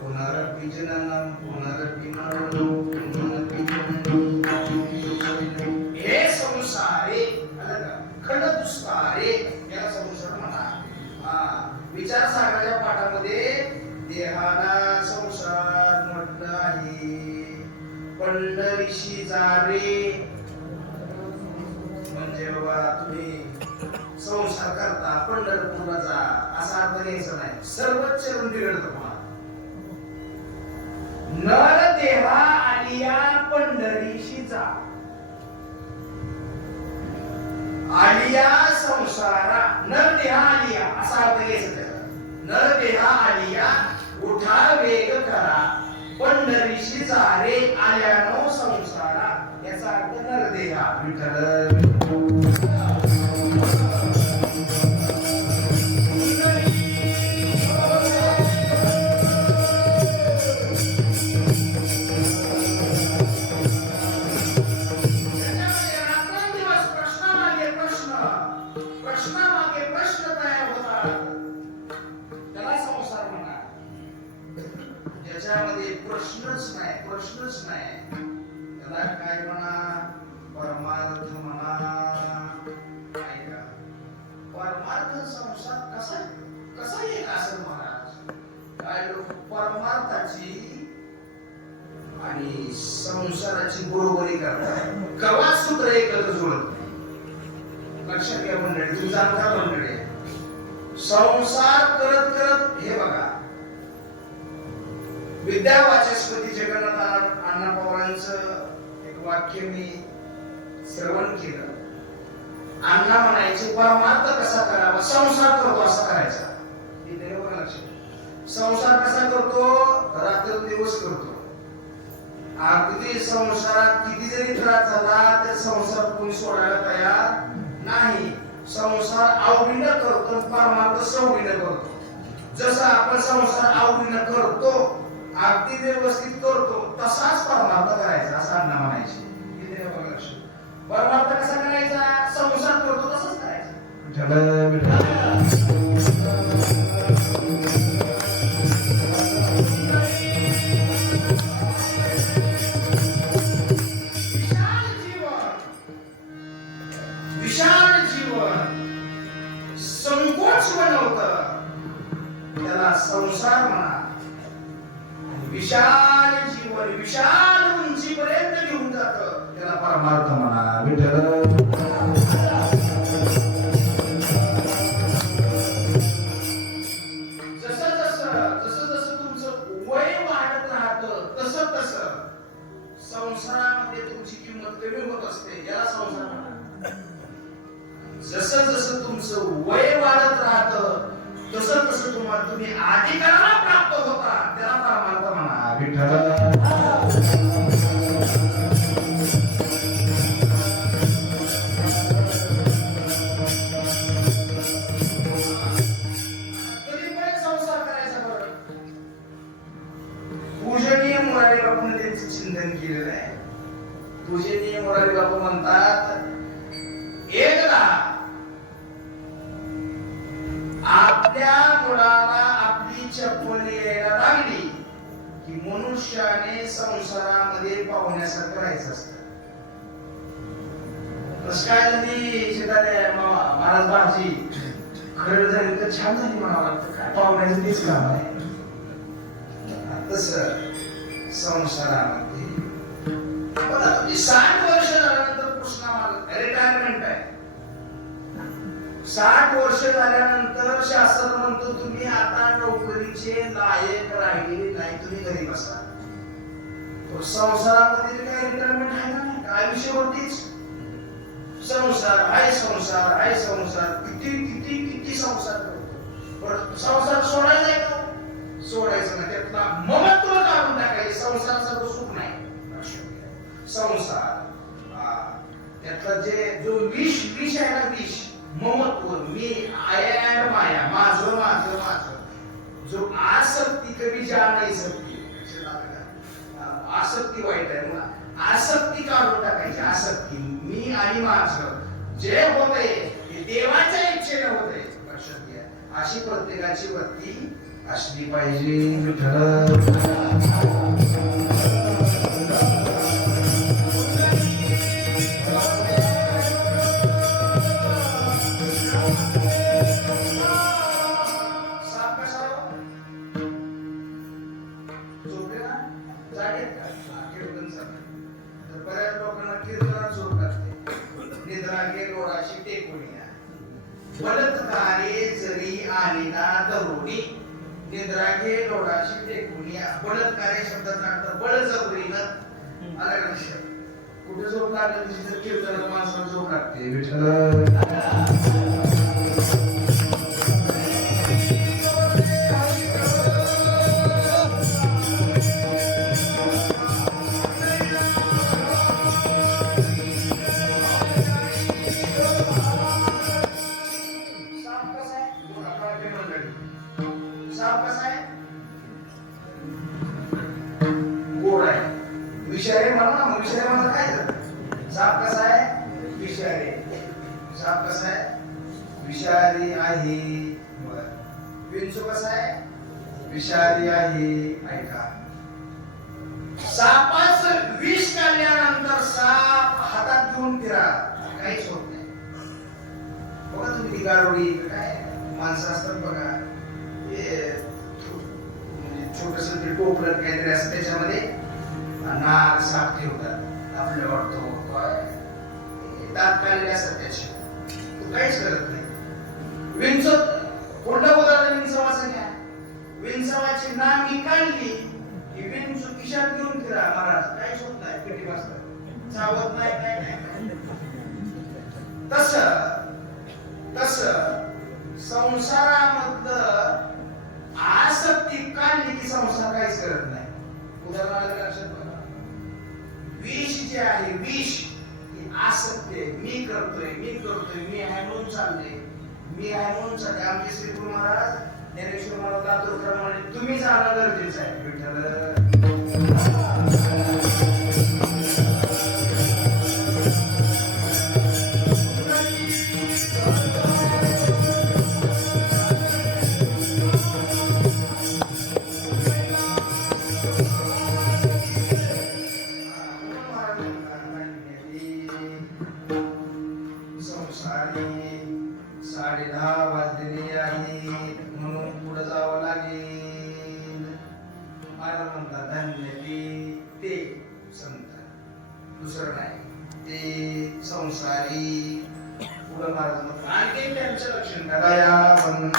पुनरपी जननम पुनरपी मरणम पुनरपी जननम. हे संसारे खंड दुष्कारे याला संसार म्हणा. विचार सागराच्या पाठामध्ये देहाला संसार म्हटलं आहे. पंढरीशी जारे म्हणजे बाबा तुम्ही संसार करता, पंढरपूरला जा असा अर्थ घ्यायचा नाही. सर्वच चरण बिघडतं. नर देहा आलिया पंढरीशी जा. आलिया संसारा, नर देहा आलिया असा अर्थ घ्यायचा त्याचा. नर देहा आलिया उठा वेग करा, पंढरीशी जा रे आल्यानो संसारा. याचा अर्थ नर देहा विठ्ठल. प्रश्नच नाही. त्याला काय म्हणा? परमार्थ म्हणा. ऐका, परमार्थ संसार कसा कसा येईल असं महाराज? काय लोक परमार्थाची आणि संसाराची बरोबरी करतात. कवा सूत्र एकत्र जुळत. लक्षात घ्या मंडळी, तुम्ही जाणकार मंडळी. संसार करत करत हे बघा, विद्या वाचस्पती जगन्नाथ अण्णा पवारांचं एक वाक्य मी श्रवण केलं. अण्णा म्हणायचे परमार्थ कसा करावा, संसार करतो असा करायचा. संसार कसा करतो, रात्र दिवस करतो. अगदी संसारात किती जरी त्रास झाला तर संसार कोणी सोडायला तयार नाही. संसार आवडीनं करतो, परमार्थ सवडीनं करतो. जसं आपण संसार आवडीनं करतो, अगदी व्यवस्थित करतो, तसाच परमार्थ करायचा असं अण्णा म्हणायचे. परमार्थ कसा करायचा, संसार करतो तसंच करायचा. विशाल जीवन संकोच बनवतं, त्याला संसार म्हणा. विशाल जीवन विशाल उंचीपर्यंत घेऊन जातं, त्याला परमार्थ म्हणा. विठ्ठल जसं तुमचं वय वाढत राहतं तसं संसारामध्ये तुमची किंमत कमी होत असते, याला संसार म्हणा. जसं तुमचं वय वाढत राहतं तसं तुम्ही अधिकाराला प्राप्त होता, त्याला परमार्थ म्हणा. विठ्ठल पूजनीय मोरारी बापूंनी त्यांचं चिंतन केलेलं आहे. पूजनीय मोरारी बापू म्हणतात, एकदा आपल्या मुलाला आपली चप्पल यायला लागली की मनुष्याने संसारामध्ये पाहुण्यासारखं राहायचं असतं. काय झाली शेताला महाराज भाजी खरं झाली तर छान झाली म्हणावं लागतं, काय पाहुण्याचं तेच काम आहे. तसं संसारामध्ये 60 वर्ष झाल्यानंतर कृष्णा रिटायरमेंट आहे. 60 वर्ष झाल्यानंतर शासन म्हणतो तुम्ही आता नोकरीचे लायक राहिले नाही, तुम्ही घरी बसा. संसारामध्ये काय रिटायरमेंट आहे ना, काय विषय होतीच. संसार आहे, संसार आहे, संसार किती किती किती संसार करतो. पण संसार सोडायचा आहे का, सोडायचं नाही. त्यातला ममत्व काढून टाकायचे. संसाराचं सुख नाही. संसार त्यातला जो विष आहे ना, विष ममत्व, मी आय माया, माझं माझं माझं, जो आसक्ती कमी जा नाही सकती. आसक्ती वाईट आहे ना, आसक्ती काढून टाकायची. आसक्ती मी आणि माझं जे होतंय ते देवाच्या इच्छेने होतंय. लक्षात घ्या, अशी प्रत्येकाची वृत्ती असली पाहिजे. बऱ्याच लोकांना कीर्तनात झोप लागते. निद्रा गेलोराशी टेकुनिया बलत्कारे जरी आणिना दरुणी. निद्रा गेलोराशी टेकुनिया, बलत्कारे शब्दाचा अर्थ बळजबरीनं. आला का लक्षात? कुठे झोप लागली तर कीर्तनात माणसाला झोप लागते. विठ्ठल विषारी म्हणा ना, विषारी म्हणा काय झालं. साप कसा आहे, विषारी. साप कसा आहे, विषारी आहे. विंचू कसा आहे, विषारी आहे. ऐका, सापाचं विष काढल्यानंतर साप हातात घेऊन फिरा, काहीच होत नाही. बघा तुम्ही गाडोळी काय माणसं असतात बघा, छोटस टोपलं काहीतरी असतं, त्याच्यामध्ये नाग साप ठेवतात. आपल्याला वाटतो दात काढले असतात त्याचे, काहीच करत नाही. विंचू कोणत्या उदाहरण विंचवाचं घ्या. विंचवाची नांगी काढली की विंचू खिशात घेऊन फिरा महाराज, काहीच होत नाही, पेटी बसतात, चावत नाही, काय नाही. तस संसारामधलं आसक्ती काढली की संसार काहीच करत नाही. उदाहरणार्थ लक्षात बघा, विष जे आहे, विष ही आसक्ती आहे. मी करतोय, मी आहे म्हणून चालले, मी आहे म्हणून चालले. आमचे श्री गुरु महाराज ज्ञानेश्वर महाराज लातूरकर म्हणाले, तुम्ही जाणं गरजेचं आहे. विठ्ठल दुसरं नाही, ते संसारी. पुढे महाराज आणखी त्यांचं लक्षण दयावंत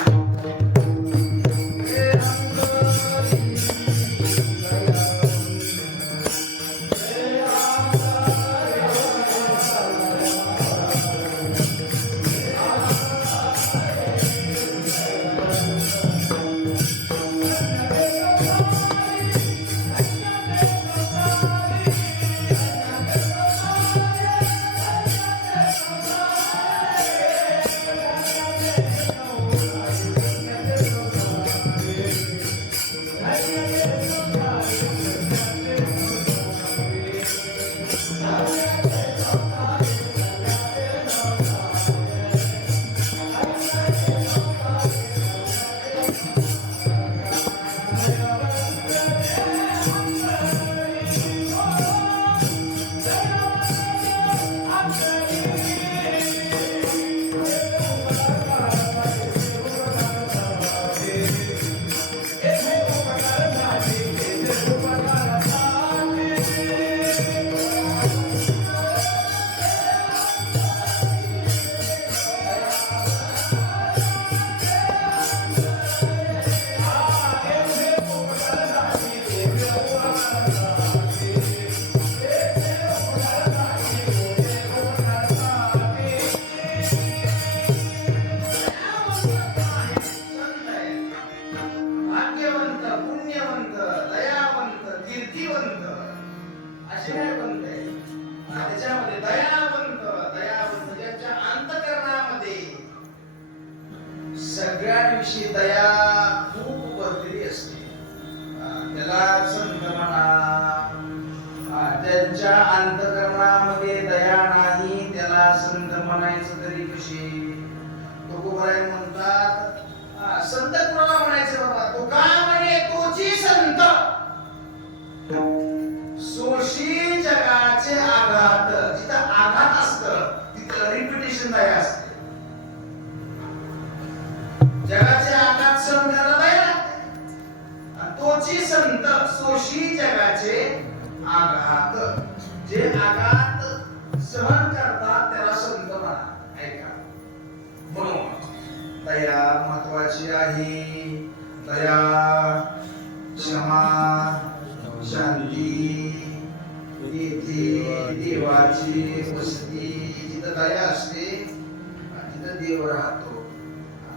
सगळ्यांविषयी दया खूप भरलेली असते. त्याला संत म्हणा, त्यांच्या अंतकरणामध्ये दया नाही त्याला संत म्हणायचं तरी कशी. तुकोबराय म्हणतात, संत कोणाला म्हणायचं बाबा, तुका म्हणे तोची संत, सोशी जगाचे आघात. जिथं आघात असतं तिथं रिपिटेशन दया असते. जगाचे आघात सहन करायला दया लागते. तोची संत सोशी जगाचे आघात. जे आघात सहन करतात त्याला संत म्हणा. ऐका, म्हणून दया महत्वाची आहे. दया, क्षमा, शांती, येथे देवाची वस्ती. जिथं दया असते तिथं देव राहतो.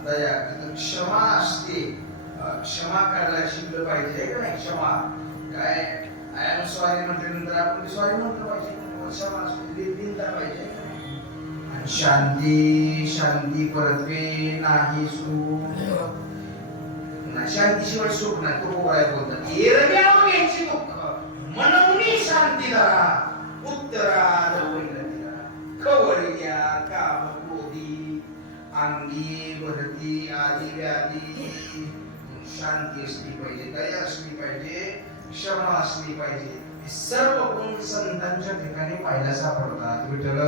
दया, क्षमा असते. क्षमा करायला शिकलं पाहिजे का नाही. क्षमा काय, आय एम सॉरी म्हटल्यानंतर आपण सॉरी म्हटलं पाहिजे. क्षमा असते, दीनता पाहिजे. आणि शांती, शांती परत्वे नाही सुख. शांतीशिवाय सुख नाही. तो काय बोलतात, एरव्यावर यांची दुःख मनवणी शांती धरा, उत्तरात कवळ्या काम क्रोधी अंगी भरती आदी व्याधी. शांती असली पाहिजे, दया असली पाहिजे, क्षमा असली पाहिजे. हे सर्व गुण संतांच्या ठिकाणी पाहायला सापडतात. विठ्ठल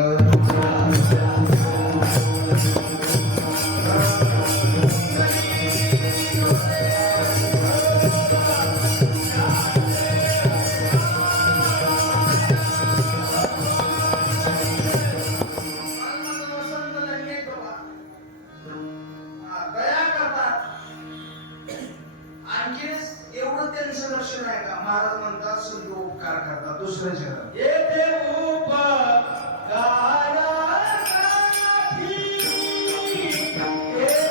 दुसऱ्याच्या घरात. येथे उपकारासाठी, येथे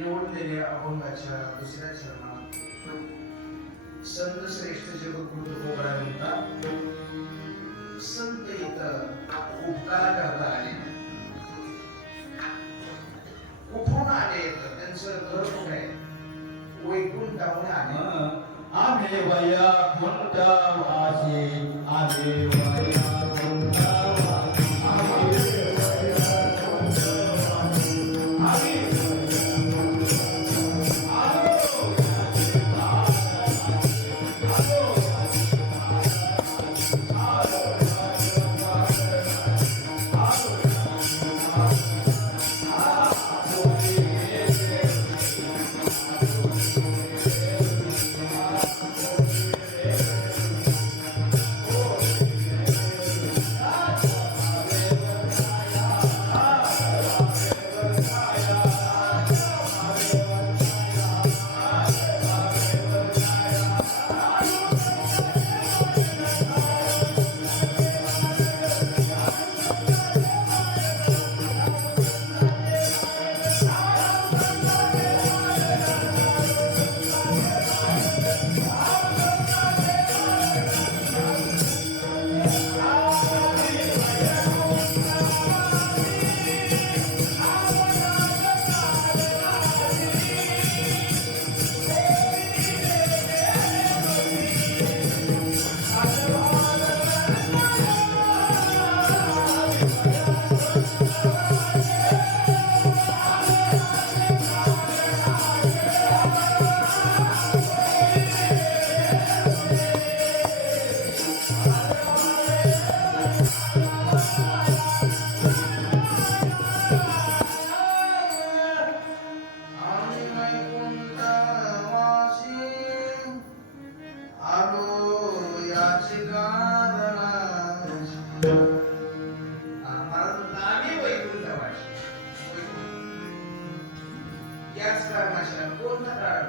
निवडलेल्या अभंगाच्या दुसऱ्या चरणात संत श्रेष्ठ जगद्गुरु तुकोबराय म्हणतात, संत इथं उपकार करता आले, कुठून आले तर त्यांचं घर कुठे आहे, वैकुंठाहून आले. आम्ही वैकुंठवासी, आम्ही वैकुंठवासी, आम्ही याच कारणाशिवाय कोणता कारण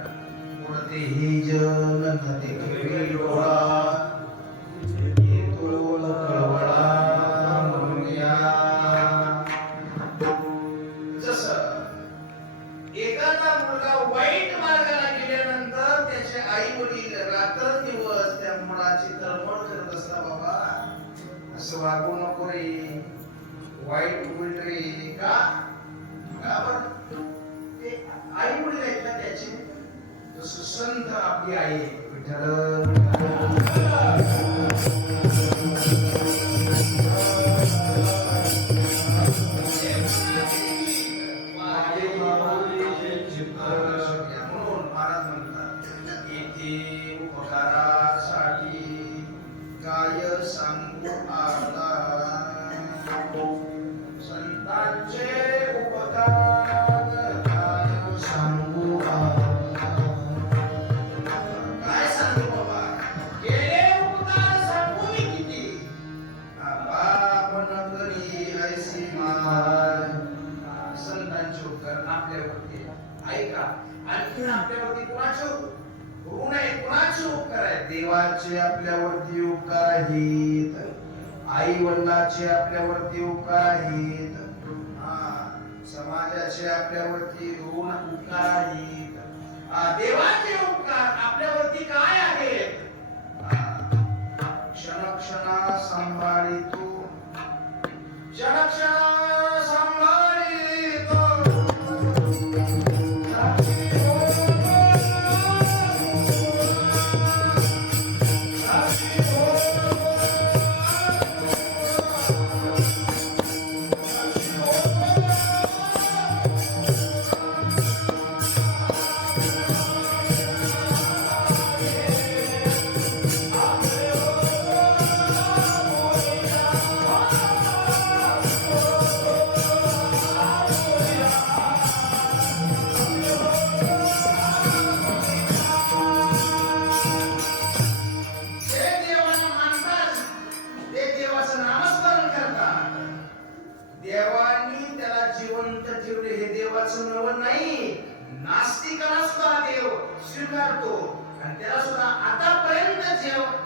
उडते ही जल नदी केळी डोळा येतो कळवळा म्हणूया. जसं एखादा मुलगा वाईट मार्गाला गेल्यानंतर त्याचे आई वडील रात्रंदिवस त्या मुलाची तळमळ करत असतात, बाबा असं वागू नको रे, वाईट उलट रे. का बरं? आई वडील आहेत ना त्याचे, तसं संत आपली आई विठ्ठल. माझे माऊलीचे चित्त काय सांगू आता संतांचे उपकार काय सांगू आता काय सांगू बाबा केले उपकार सांगू मी किती आपण करी ऐसी माय संतांचे उपकार आपल्यावरती ऐका आणखी आपल्यावरती कोणाचे ऋण आहे कोणाचे उपकार आहे देवाचे आपल्यावरती उपकार आहेत आई वडिलांचे आपल्यावरती उपकार आहेत समाजाचे आपल्यावरती ऋण उपकार आहेत देवाचे उपकार आपल्यावरती काय आहेत क्षण क्षणा सांभाळितो क्षण क्षण सांभाळितो देवानी त्याला जिवंत ठेवले हे देवाचं नव नाही नास्तिकाला सुद्धा देव स्वीकारतो आणि त्याला सुद्धा आतापर्यंत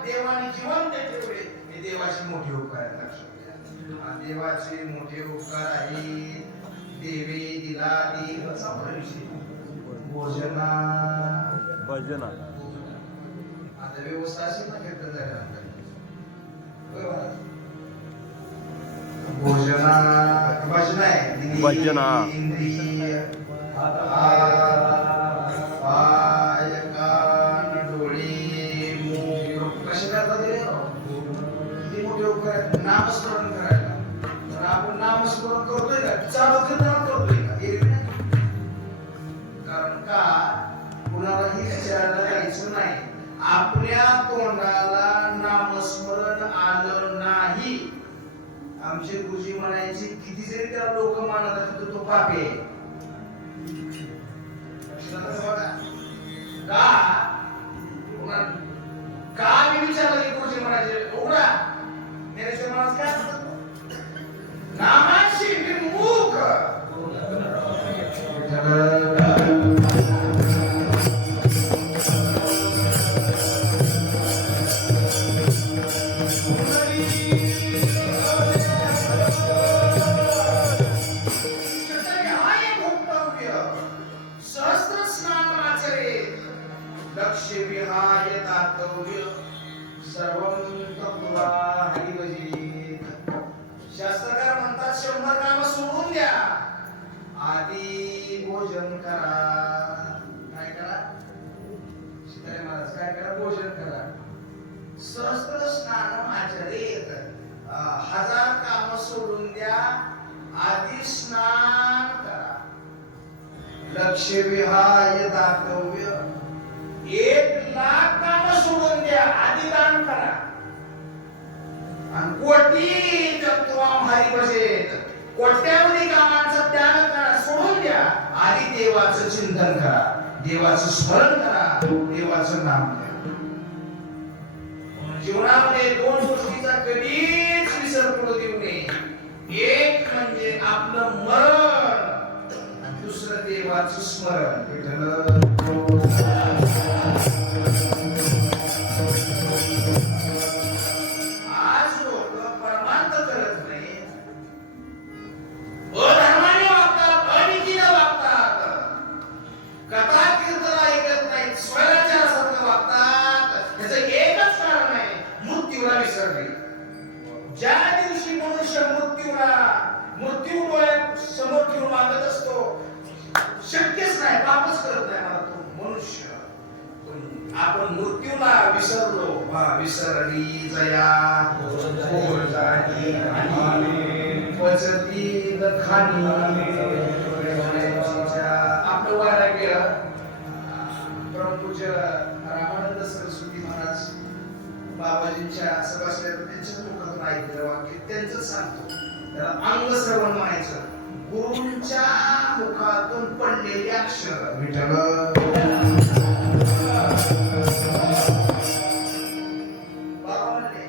देवाने जिवंत ठेवले हे देवाचे मोठे उपकार आहेत लक्षात घ्या देवाचे मोठे उपकार आहेत देवे दिला देवाचा भोजना भजना आता व्यवस्था असेल ना कीर्तन झाल्यानंतर भोजना भजन आहे भजना. इंद्रिय पाय कान डोळे मुख कसे करतात किती मोठे उपकार आहेत नामस्मरण करायला तर आपण नामस्मरण करतोय का चालू कीर्तन करतोय का एरवी नाही कारण का कुणालाही विचारायला जायचं नाही आपल्या तोंडाला नामस्मरण आलं नाही आमचे गुरुजी म्हणायचे किती जरी त्याला लोक मानत असतील तो पापी आहे का मी विचारलं की गुरुजी म्हणायचे उघडा ज्ञानेश्वर महाराज काय म्हणतात नामाशी विमुख लक्ष्य विहाय दातव्य सर्वं तत्वा हरिभजित शास्त्रकार म्हणतात 100 काम सोडून द्या आधी भोजन करा काय करा सीताराम महाराज काय करा भोजन करा सहस्त्र स्नान आचरेत 1000 काम सोडून द्या आधी स्नान करा लक्ष्य विहाय दातव्य 1,00,000 काम सोडून द्या आधी दान करा आणि कोटी तत्वम हरिभजेत कोट्यावधी कामांचा त्याग करा सोडून द्या आधी देवाचं चिंतन करा देवाचं स्मरण करा देवाचं नाम घ्या जीवनामध्ये 2 गोष्टीचा कधीच विसर पडू देऊ नये एक म्हणजे आपलं मरण आणि दुसरं देवाचं स्मरण विठ्ठल आज लोक परमार्थ करत नाही अधर्माने वागतात अनितीने वागतात कथा कीर्तन ऐकत नाहीत स्वराज्यासारखं वागतात याचं एकच कारण आहे मृत्यूला विसरणे ज्या दिवशी मनुष्य मृत्यूमुळे समोर ठेवून मागत असतो शक्यच नाही पापच करत नाही मला तो मनुष्य आपण मृत्यूला विसरलो विसरली जया पचती दखानी आपलं वाराग्य परमपूज्य रामानंद सरस्वती महाराज बाबाजींच्या असं बसल्या त्यांच्या मुखातून ऐकलं वाक्य त्यांचं सांगतो. त्याला अंगश्रवण म्हणायचं. गुरूंच्या मुखातून पडलेली अक्षर विठ्ठल. बाबा म्हणले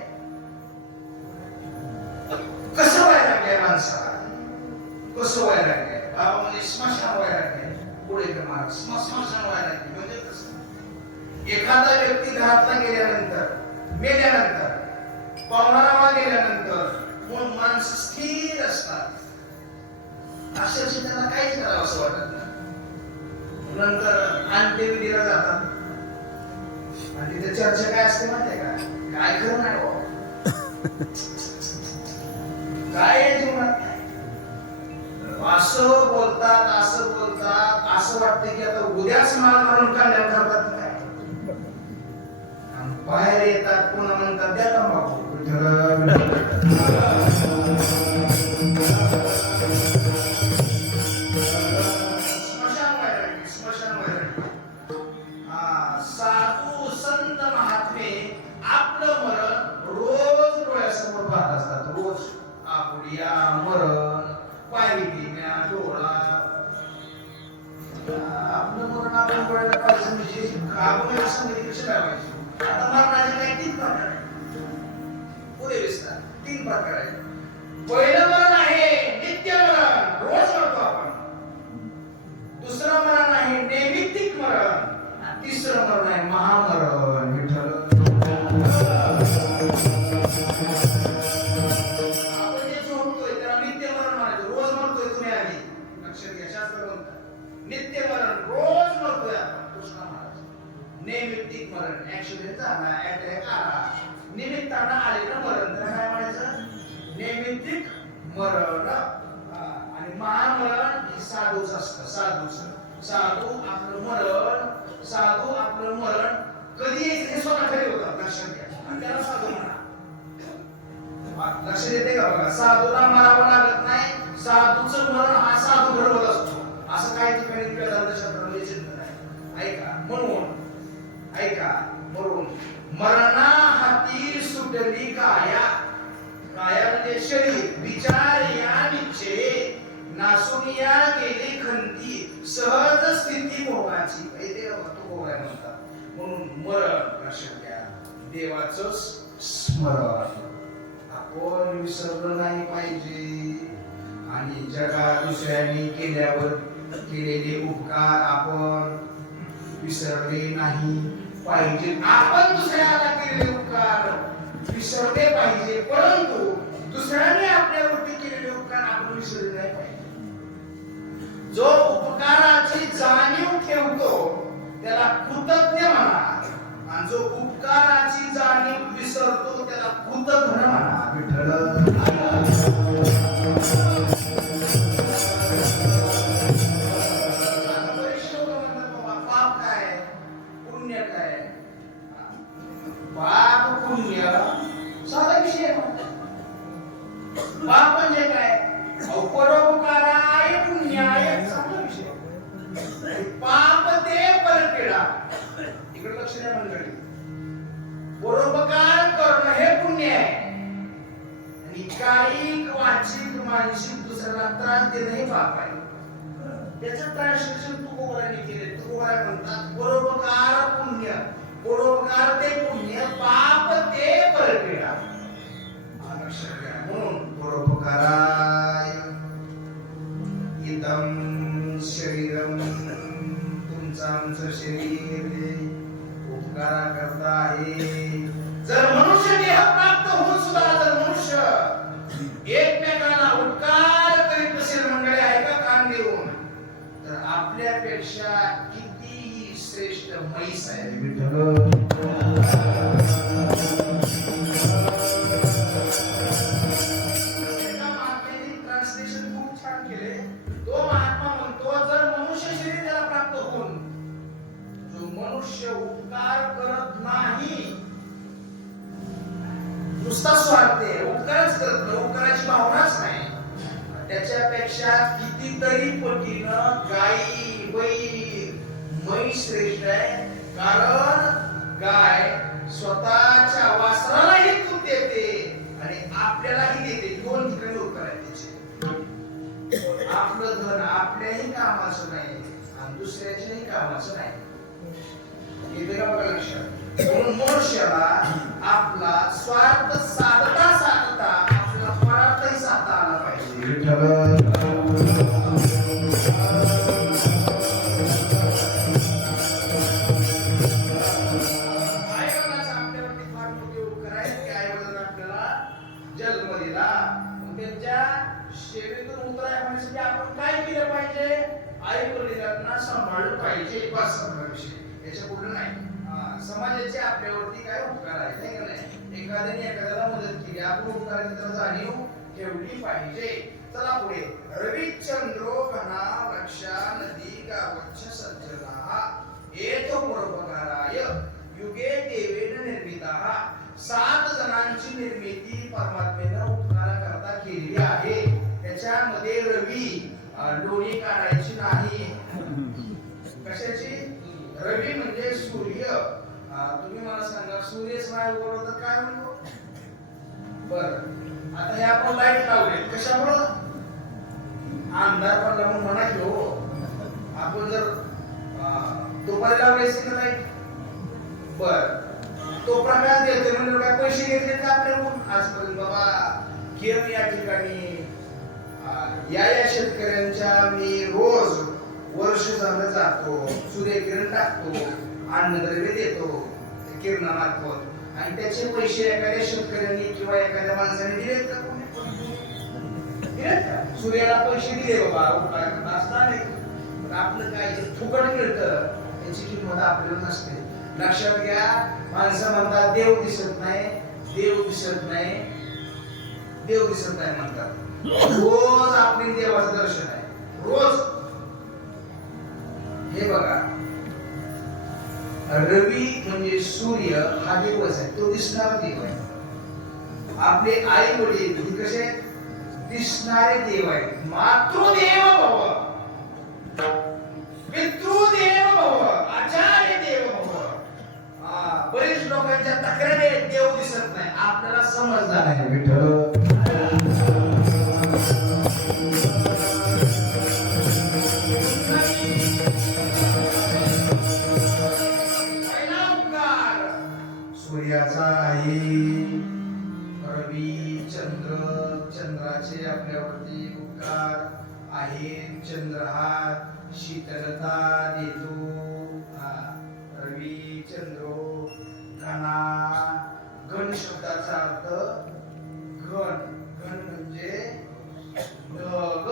कसं वैराग्य आहे माणसाला, कसं वैराग्य आहे. बाबा म्हणजे स्मशान वैराग्य आहे. पुढे महाराज स्मशान वैराग्य म्हणजे कसं, एखादा व्यक्ती घरातला गेल्यानंतर, मेल्यानंतर, पावणारावा गेल्यानंतर मग माणसं स्थिर असतात. अक्षरशः त्यांना काहीच करावं असं वाटत नाही. नंतर अंत्यविधीला जातात आणि तिथे चर्चा काय असते माहितीये का, काय खरं नाही बाबा, काय जीवनात नाही. असं बोलतात, असं बोलतात, असं वाटतं की आता उद्याच मला म्हणून कल्याण करतात काय. आणि बाहेर येतात पुन्हा म्हणतात द्या तंबाखू. साधू संत महात्मे आपलं मरण रोज डोळ्यासमोर पाहत असतात. रोज आपल्या मरण पाहिजे डोळा. आपलं मरण आपण डोळ्याला पाहिजे म्हणजे आपण सांगितलं कशी लावायची. आता मरणाचे काही 3 प्रकार आहेत. पुढे विस्तार 3 प्रकार आहेत. पहिलं मरण आहे नित्य मरण, रोज मरतो आपण. दुसरं मरण आहे नैमित्तिक मरण. तिसरं मरण आहे महामरण. विठ्ठल आपण जे झोपतोय त्याला नित्य मरण म्हणायचं. रोज मरतोय तुम्ही आधी लक्षात घ्या. शास्त्र म्हणतात नित्य मरण, रोज मरतोय आपण. कृष्ण महाराज नैमित्तिक मरण, ऍक्सिडेंट झाला, अटॅक आला, निमित्तानं आलेलं मरण त्याला काय म्हणायचं, नैमित्तिक मरण. आणि महामरण हे साधूच असतं. साधू आपलं मरण कधी हे स्वतः ठरवतात. लक्षात घ्या. आणि त्याला साधू म्हणा. लक्षात येते का बघा, साधूला मरावं लागत नाही. साधूचं मरण हा साधू ठरवत असतो. असं काही ठिकाणी वेदांत शास्त्रामध्ये चिंतन आहे. ऐका म्हणून मरणा हाती सुटली काया. काया म्हणजे शरीर, विचार या निश्चये नासून या गेली खंती, सहज स्थिती भोगाची. तो भोग आहे म्हणतात. म्हणून मरण लक्षात घ्या. देवाचं स्मरण आपण विसरलं नाही पाहिजे. आणि जगात दुसऱ्यांनी केलेले उपकार आपण विसरले नाही पाहिजे. आपण दुसऱ्याला केलेले उपकार विसरले पाहिजे, परंतु दुसऱ्याने आपल्यावरती केलेले उपकार आपण विसरले नाही पाहिजे. जो उपकाराची जाणीव ठेवतो त्याला कृतज्ञ म्हणा, आणि जो उपकाराची जाणीव विसरतो त्याला कृतघ्न म्हणा. विठ्ठल पाप काय पुण्य काय. पाप पुण्य साधा विषय आहे. पाप म्हणजे काय, परोपकाराय पुण्याय साधा विषय. पाप ते परकेडा. इकडे लक्ष द्या मंडळी. परोपकार करणं हे पुण्य आहे. आणि कायिक वाचिक मानसिक दुसऱ्याला त्रास देणं हे पाप आहे. त्याचं ट्रान्सलेशन तुकोबारांनी केले. तुकोबारा म्हणतात परोपकार पुण्य, परोपकार ते पुण्य, पाप ते परकेडा. म्हणून परोपकाराय इदं शरीरम, तुमचं आमचं शरीर उपकारा करता आहे. जर मनुष्य देह प्राप्त होऊन सुद्धा जर मनुष्य एकमेकांना उपकार करीत असेल मंडळी, ऐका कान देऊन, तर आपल्यापेक्षा किती श्रेष्ठ म्हैस आहे. विठ्ठल मनुष्य उपकार करत नाही, नुसता स्वार्थ आहे, उपकारच करत नाही, उपकाराची भावनाच नाही, त्याच्यापेक्षा कितीतरी पटीनं गाई बैल म्हैस श्रेष्ठ आहे. कारण गाय स्वतःच्या वासरालाही दूध देते आणि आपल्यालाही देते. दोन ठिकाणी उत्तर आहे त्याचे. आपलं धन आपल्याही कामाचं नाही आणि दुसऱ्याच्याही कामाचं नाही. येते का बघा लक्षात. म्हणून मनुष्याला आपला स्वार्थ साधता साधता आपला परार्थही साधता आला पाहिजे. जन्म दिला त्यांच्या सेवेतून उतराय म्हणण्यासाठी आपण काय केलं पाहिजे. आई वडिलांना सांभाळलं पाहिजे. बस विषय याच्या पुढे नाही. समाजाचे आपल्यावरती काय उपकार आहेत नाही का नाही. एखाद्याने एखाद्याला मदत केली आपण उपकाराची तर जाणीव ठेवली पाहिजे. चला पुढे. रविचंद्रो घना वृक्षा नदी गावच्छ सज्जना एतो परोपकाराय युगे देवेन निर्मिताः. 7 जणांची निर्मिती परमात्मेनं उपकाराकरता केली आहे. त्याच्यामध्ये रवी लोणी काढायची नाही. कशाची. रवी म्हणजे सूर्य. तुम्ही मला सांगा सूर्यच नाही उगवला तर काय म्हणतो. बर आता हे आपण लाईट लावले कशामुळं. अंधार पडला म्हणून म्हणा की हो. आपण जर दुपारी लावले असेल ना लाईट. बर तो प्रकाश देते म्हणजे काय पैसे घेतले का आपल्याकडून. आजपर्यंत बाबा किरण या ठिकाणी या शेतकऱ्यांच्या मी रोज वर्ष झालं जातो. सूर्यकिरण टाकतो अन्नद्रव्य देतो किरणामार्फत आणि त्याचे पैसे एखाद्या शेतकऱ्यांनी किंवा एखाद्या माणसाने दिलेत का. दिलेत का. सूर्याला पैसे दिले बाबा उपकार असता नाही. पण आपलं काय फुकट मिळतं त्याची किंमत आपल्याला नसते. लक्षात घ्या. माणसं म्हणतात देव दिसत नाही देव दिसत नाही देव दिसत नाही म्हणतात. रोज आपली देवाचं दर्शन आहे रोज. हे बघा रवी म्हणजे सूर्य हा देवच आहे. तो दिसणारा देव आहे. आपले आई वडील हे कसे दिसणारे देव आहेत. मातृदेव भव पितृदेव भव आचार्य देव भव. बरेच लोकांच्या तक्रारी देव दिसत नाही. आपल्याला समजणार नाही. विठ्ठल सूर्याचा आहे. रवी चंद्र चंद्राचे आपल्यावरती उपकार आहेत. चंद्र हा शीतलता देतो. रवी चंद्रो घना. घन शब्दाचा अर्थ घन. घन म्हणजे ढग.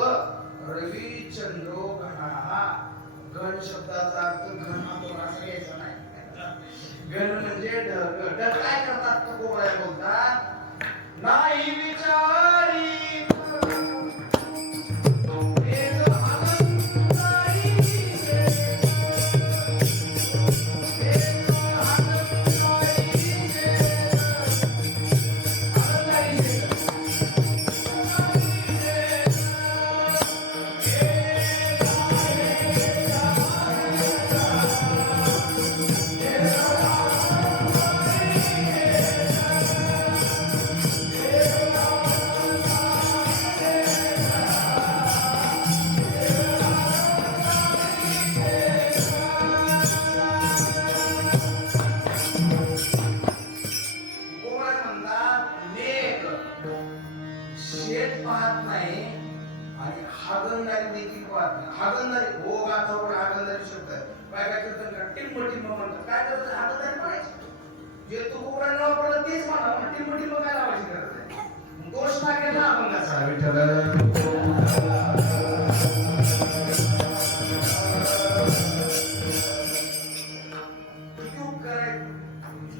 रवी चंद्रो घना. घन शब्दाचा अर्थ घन हा थोडासा घ्यायचा नाही. घन म्हणजे ढग. ढग काय करतात तो कोवळ्या बोलतात. नाही विचारी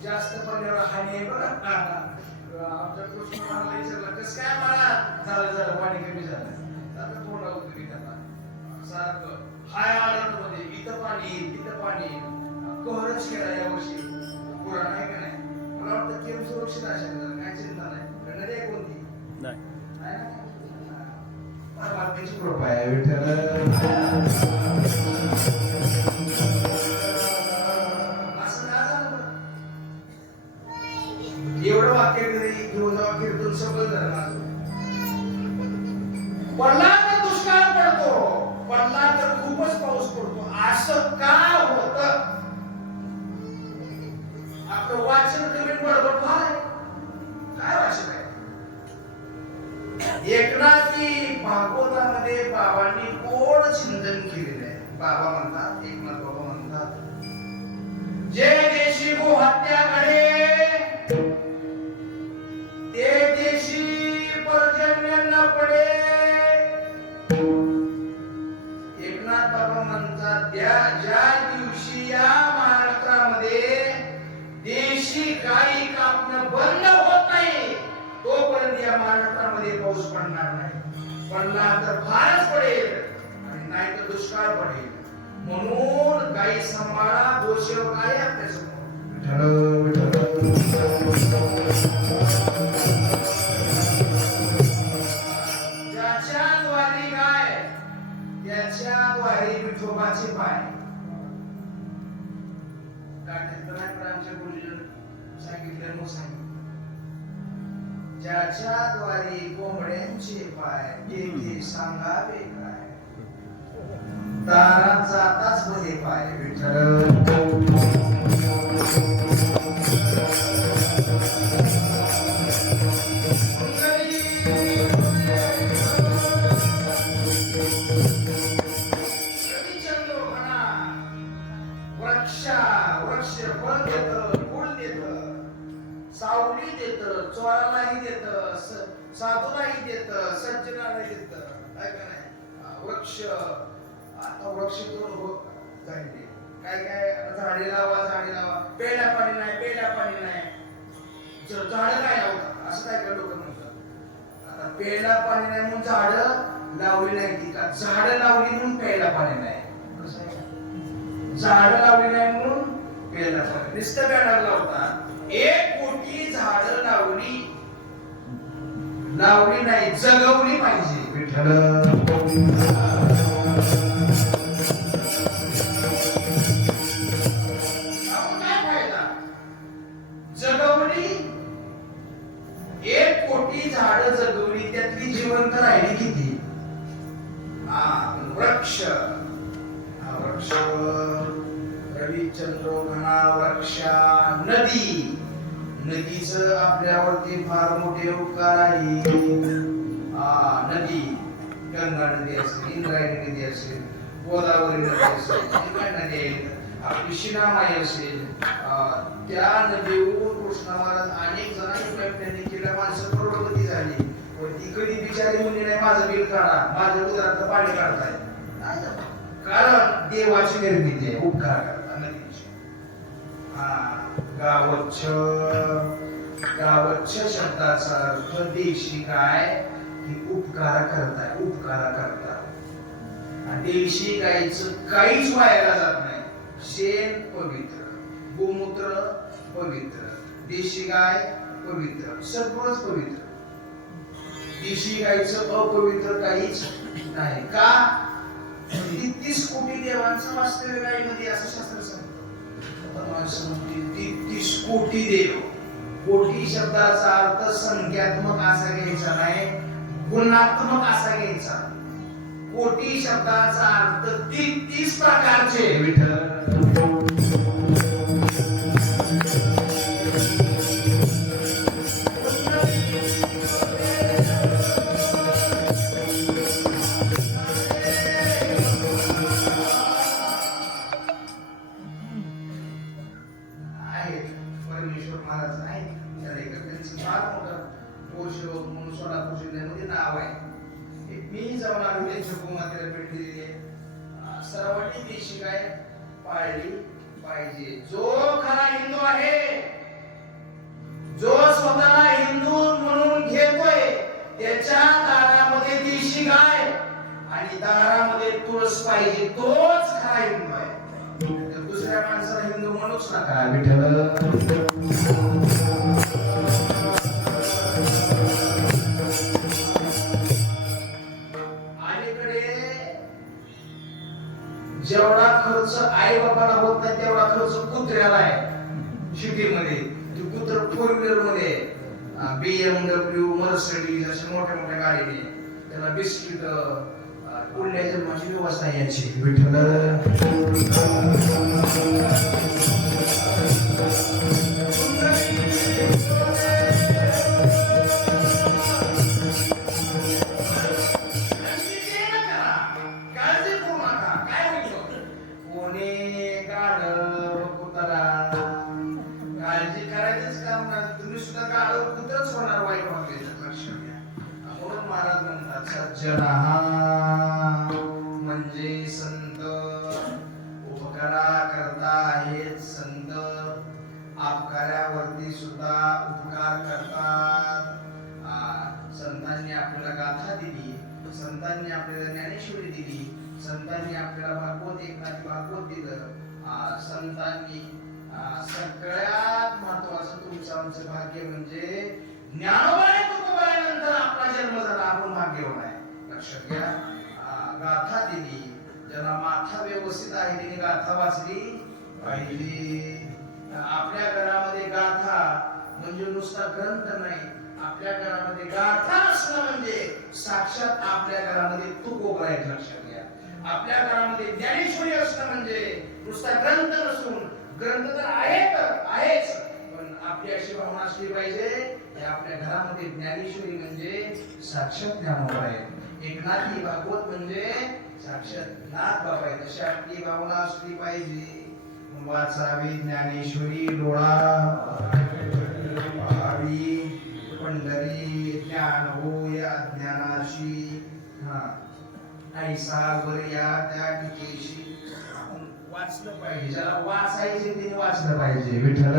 जास्त पडल्यावर हानी आहे बघा. आमच्या कृष्ण महाराज विचारलं कसं काय मला झालं पाणी कमी झालं. आता थोडा उतरी त्यांना सारखं हाय आनंद मध्ये इथं पाणी तिथं पाणी कहरच केला यावर्षी पुराण आहे का नाही. मला वाटतं केम सुरक्षित असेल काय चिंता नाही. नदी आहे कोणती नाही. परमात्म्याची कृपा आहे. विठ्ठल बस झालं माझं. पडला तर दुष्काळ पडतो, पडला तर खूपच पाऊस पडतो. असं का होत? आपलं वाचन कमी बडबड फार आहे. काय वाचन आहे? एकनाथी भागवतामध्ये बाबांनी कोण चिंतन केलेलं आहे. बाबा म्हणतात, एकनाथ बाबा म्हणतात, जे देशी गो हत्या करे ते देशी पर्जन्य न पडे. एकनाथ बाबा म्हणतात, ज्या दिवशी या महाराष्ट्रामध्ये देशी गाई कापणं बंद होत नाही तोपर्यंत या महाराष्ट्रामध्ये पाऊस पडणार नाही. पडला तर फारच पडेल आणि नाही तर दुष्काळ पडेल. म्हणून गाई सांभाळा, गोसेवक आहे आपल्यासमोर. ज्याच्या द्वारी गाय त्याच्या द्वारी विठोबाचे पाय. आमच्या गुरुजीने सांगितलं, ज्याच्या द्वारी कोंबड्यांचे पाय तेथे सांगावे काय. दारात जाताच मध्ये पाय. विठ्ठल वृक्ष फळ देत, फूल देत, सावली देत, चोरालाही देत, साधूलाही देत, सज्जनालाही देत. काय का नाही? वृक्ष आता वृक्ष काय काय झाडे लावा, झाडे लावा, प्यायला पाणी नाही, प्यायला पाणी नाही. झाड काय लावतात असं काय काय लोक म्हणतात. आता प्यायला पाणी नाही म्हणून झाड लावली नाही ती का? झाड लावली म्हणून प्यायला पाणी नाही. झाड लावली नाही म्हणून प्यायला पाणी. नुसतं बॅनर लावतात. 1 कोटी झाड लावली नाही, जगवली पाहिजे. विठ्ठल जगवली 1 कोटी झाड जगवली, त्यातली जिवंत राहिली किती? वृक्ष. वृक्ष रविचंद्र घना वृक्षा. नदी, नदीचं आपल्यावरती फार मोठे उपकार आहे. नदी, गंगा नदी असेल, इंद्रायणी नदी असेल, गोदावरी नदी असेल, काय नदी आहेत, आपली शिनामाई असेल. त्या नदीवरून कृष्ण महाराज अनेक जणांनी प्रयत्न केला. माणसं करोडपती झाली. पण ती कधी बिचारी मुली नाही, माझं बिल काढा, माझ्या उदरातलं पाणी काढताय. कारण देवाची निर्मिती आहे, उपकार करता नदीची. गावच्छ शब्दाचा अर्थ देशी गाय ही उपकार करताय, उपकार करता. देशी गायचं काहीच वायाला जात नाही. शेण पवित्र, गोमूत्र पवित्र, देशी गाय पवित्र, सगळंच पवित्र. देशी गायचं अपवित्र काहीच नाही. का? 33 कोटी देवांचं वास्तव्य गायीमध्ये असं शास्त्र सांगतं. 33 कोटी देव. कोटी शब्दाचा अर्थ संख्यात्मक असा घ्यायचा नाही, गुणात्मक असा घ्यायचा. कोटी शब्दाचा अर्थ 33 प्रकारचे. विठ्ठल परमेश्वर महाराज आहे. त्यांचं फार मोठं पोषक म्हणून सोलापूर जिल्ह्यामध्ये नाव आहे. मी जाऊन आलो त्यांच्या गोमातेला भेट दिलेली आहे. सर्वांनी देशी गाय पाळली पाहिजे. जो खरा हिंदू आहे, जो स्वतःला हिंदू म्हणून घेतोय, त्याच्या दारामध्ये देशी गाय आणि दारामध्ये तुळस पाहिजे, तोच खरा हिंदू आहे. दुसऱ्या माणसाला हिंदू म्हणूच नका. विठ्ठल जेवढा खर्च आई बाबाला होत नाही तेवढा खर्च कुत्र्याला आहे. सिटीमध्ये ते कुत्र 4 व्हीलर मध्ये BMW मर्सिडीज अशा मोठ्या मोठ्या गाडीने त्याला बिस्किट पुढल्या जन्माची व्यवस्था याची विठ्ठल सज्जना म्हणजे संत उपकारा करता आहेत संत अपकारावरती सुद्धा उपकार करतात. संतांनी आपल्याला गाथा दिली, संतांनी आपल्याला ज्ञानेश्वरी दिली, संतांनी आपल्याला भागवत एकनाथी भागवत दिलं. संतांनी सगळ्यात महत्वाचं तुमचं आमचं भाग्य म्हणजे ज्ञानोबा तुकोबानंतर आपला जन्म झाला. आपण भाग्यवान आहे. लक्षात घ्या. गाथा दिली, ज्यांना माथा व्यवस्थित आहे त्यांनी गाथा वाचली पाहिजे. आपल्या घरामध्ये गाथा म्हणजे नुसता ग्रंथ नाही, आपल्या घरामध्ये गाथा असणं म्हणजे साक्षात आपल्या घरामध्ये तुकोबा आहे. लक्षात घ्या. आपल्या घरामध्ये ज्ञानेश्वरी असणं म्हणजे नुसता ग्रंथ नसून, ग्रंथ तर आहेच पण आपली अशी भावना असली पाहिजे की आपल्या घरामध्ये ज्ञानेश्वरी म्हणजे साक्षात ज्ञानोबा आहे. एकनाथी भागवत म्हणजे साक्षात नाथ बाबा आहे. तशी आपली भावना असली पाहिजे. वाचावी ज्ञानेश्वरी डोळा पाहावी पंढरी ज्ञान होय अज्ञानाशी ऐसा वर या त्या ठिकेशी आपण वाचलं पाहिजे. ज्याला वाचायचे तिने वाचलं पाहिजे. विठ्ठल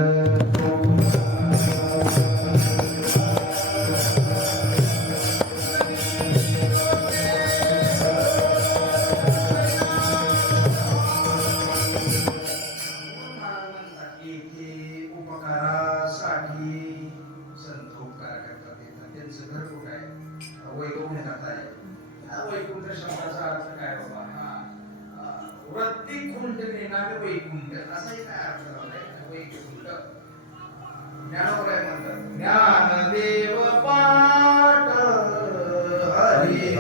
वैकुंठ शब्दाचा अर्थ काय बाबा? वृत्ती कुंठ नेणारे वैकुंठ असाही काय अर्थ लावलाय? वैकुंठ ज्ञानोबा म्हणतात ज्ञानदेव पाठ हरी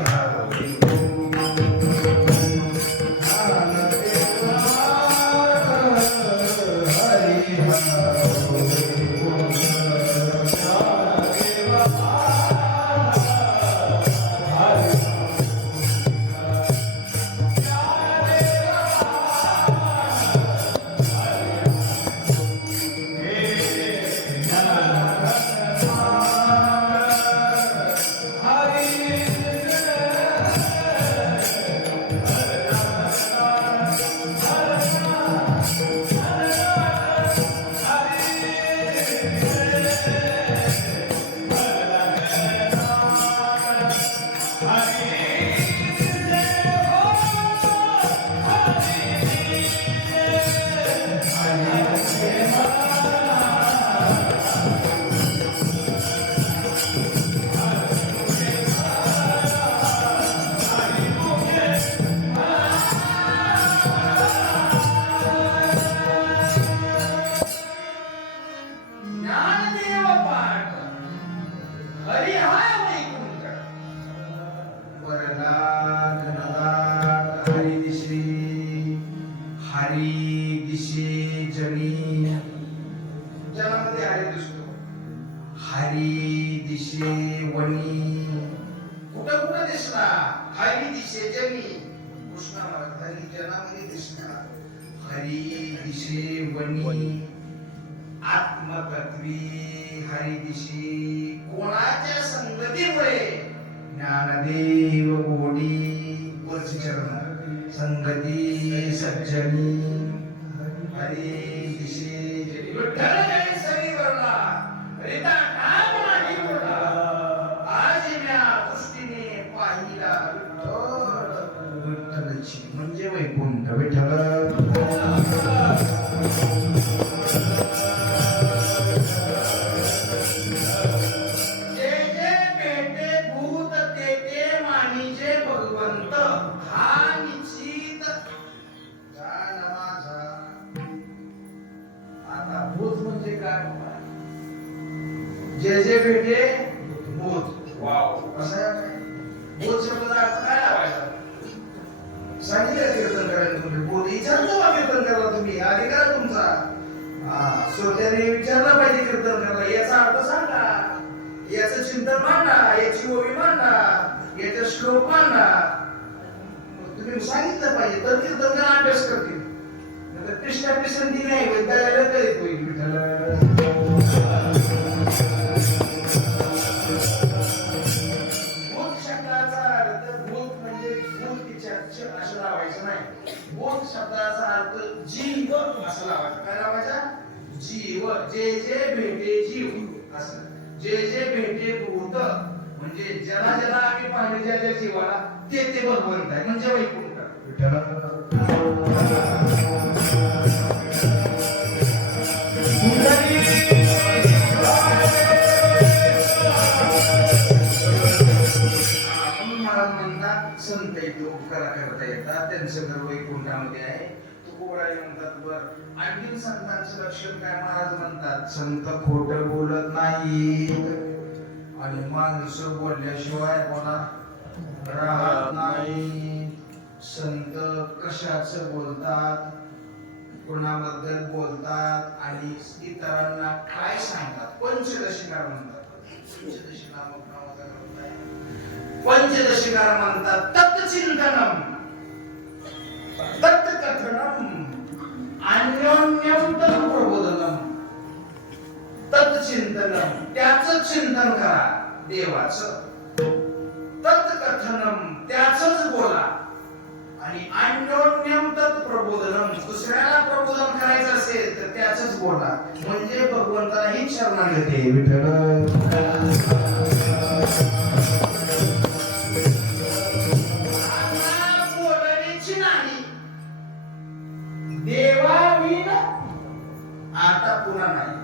हरी दिशे वनी कुठं कुठं दिसणार? हरी दिशे जनी कृष्णा महाराज हरी जनामध्ये दिसणार. हरी दिशे वनी आत्मतत्वी हरी दिशे कोणाच्या संगतीमुळे? ज्ञानदेव गोडी वरची चरण संगती सज्जनी हरी दिशे विठ्ठल जय सरी वरला रिता ठाम नाही बोला आज म्या दृष्टीने पाहिला विठ्ठलची म्हणजे वैकुंठ. विठ्ठल जे जे पेटे भूत ते ते मानीचे भगवंत हा निश्चित जाण माझा. आता भूत म्हणजे काय? जे जे भेटे बोध. वाव, कसं आहे काय? बोध शब्दाचा अर्थ काय लावायचा? सांगितलं कीर्तन करायला तुम्ही. बोध विचारलं बा कीर्तन करायला तुम्ही, अधिकार आहे तुमचा. श्रोत्याने विचारलं पाहिजे कीर्तन करायला, याचा अर्थ सांगा, याचं चिंतन मांडा, याची ओवी मांडा, याचा श्लोक मांडा. तुम्ही सांगितलं पाहिजे तर कीर्तन करा, अभ्यास करतील. कृष्णा पिसंती नाही विद्यालयाला करीत होईल. भूत शब्दाचा अर्थ भूत म्हणजे भूतीच्या असं लावायचं नाही. भूत शब्दाचा अर्थ जीव असं लावायचं. काय लावायचा? जीव. जे जे भेटे जीव असं. जे जे भेटे भूत म्हणजे ज्याला ज्याला आम्ही पाहिले ज्या ज्या जीवाला ते ते भगवंत आहे म्हणजे वैकुंठ. संत इथे उपकार करता येतात, त्यांचं घर वैकुंठामध्ये आहे. तुकोबाराय म्हणतात बर आणखी संतांचं लक्षण काय? महाराज म्हणतात संत खोट बोलत नाहीत आणि माणसं बोलल्याशिवाय बोला राहत नाही. संत कशाच बोलतात, कोणाबद्दल बोलतात आणि इतरांना काय सांगतात? पंचदशिकार म्हणतात. पंचदशी नामक नावाचा ग्रंथ आहे. पंचदशिकार म्हणतात तत्चिंतनम, तत्कथनम, अन्योन्यम तत्प्रबोधनम. तत्चिंतनम त्याच चिंतन करा देवाचं, तत्कथनम त्याचंच बोला आणि अन्योन्यम तत्प्रबोधनम दुसऱ्याला प्रबोधन करायचं असेल तर त्याचंच बोला म्हणजे भगवंताला ही शरणागती. विठ्ठल देवाविन आता पुन्हा नाही.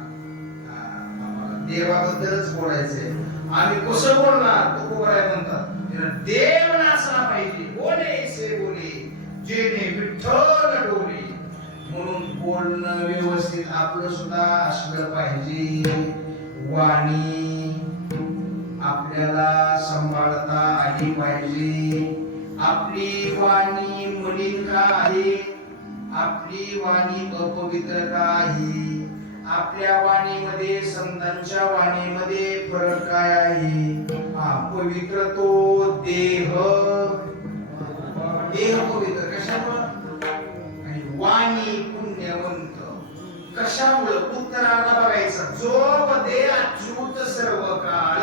देवाबद्दलच बोलायचंय. आम्ही कसं बोलणार? तुकोबाराय म्हणतात देव नाचला पाहिजे, बोले से बोले जेणे विठ्ठल डोले. म्हणून बोलणं व्यवस्थित आपलं सुद्धा असलं पाहिजे. वाणी आपल्याला सांभाळता आली पाहिजे. आपली वाणी मलिन का आहे? आपली वाणी अपवित्र का आहे? आपल्या वाणीमध्ये संतांच्या वाणीमध्ये फरक काय आहे? पवित्र तो देह, देह पवित्र कशामुळं? आणि वाणी पुण्यवंत कशामुळं? उत्तराला बघायचं जो पदे अच्युत सर्व काळ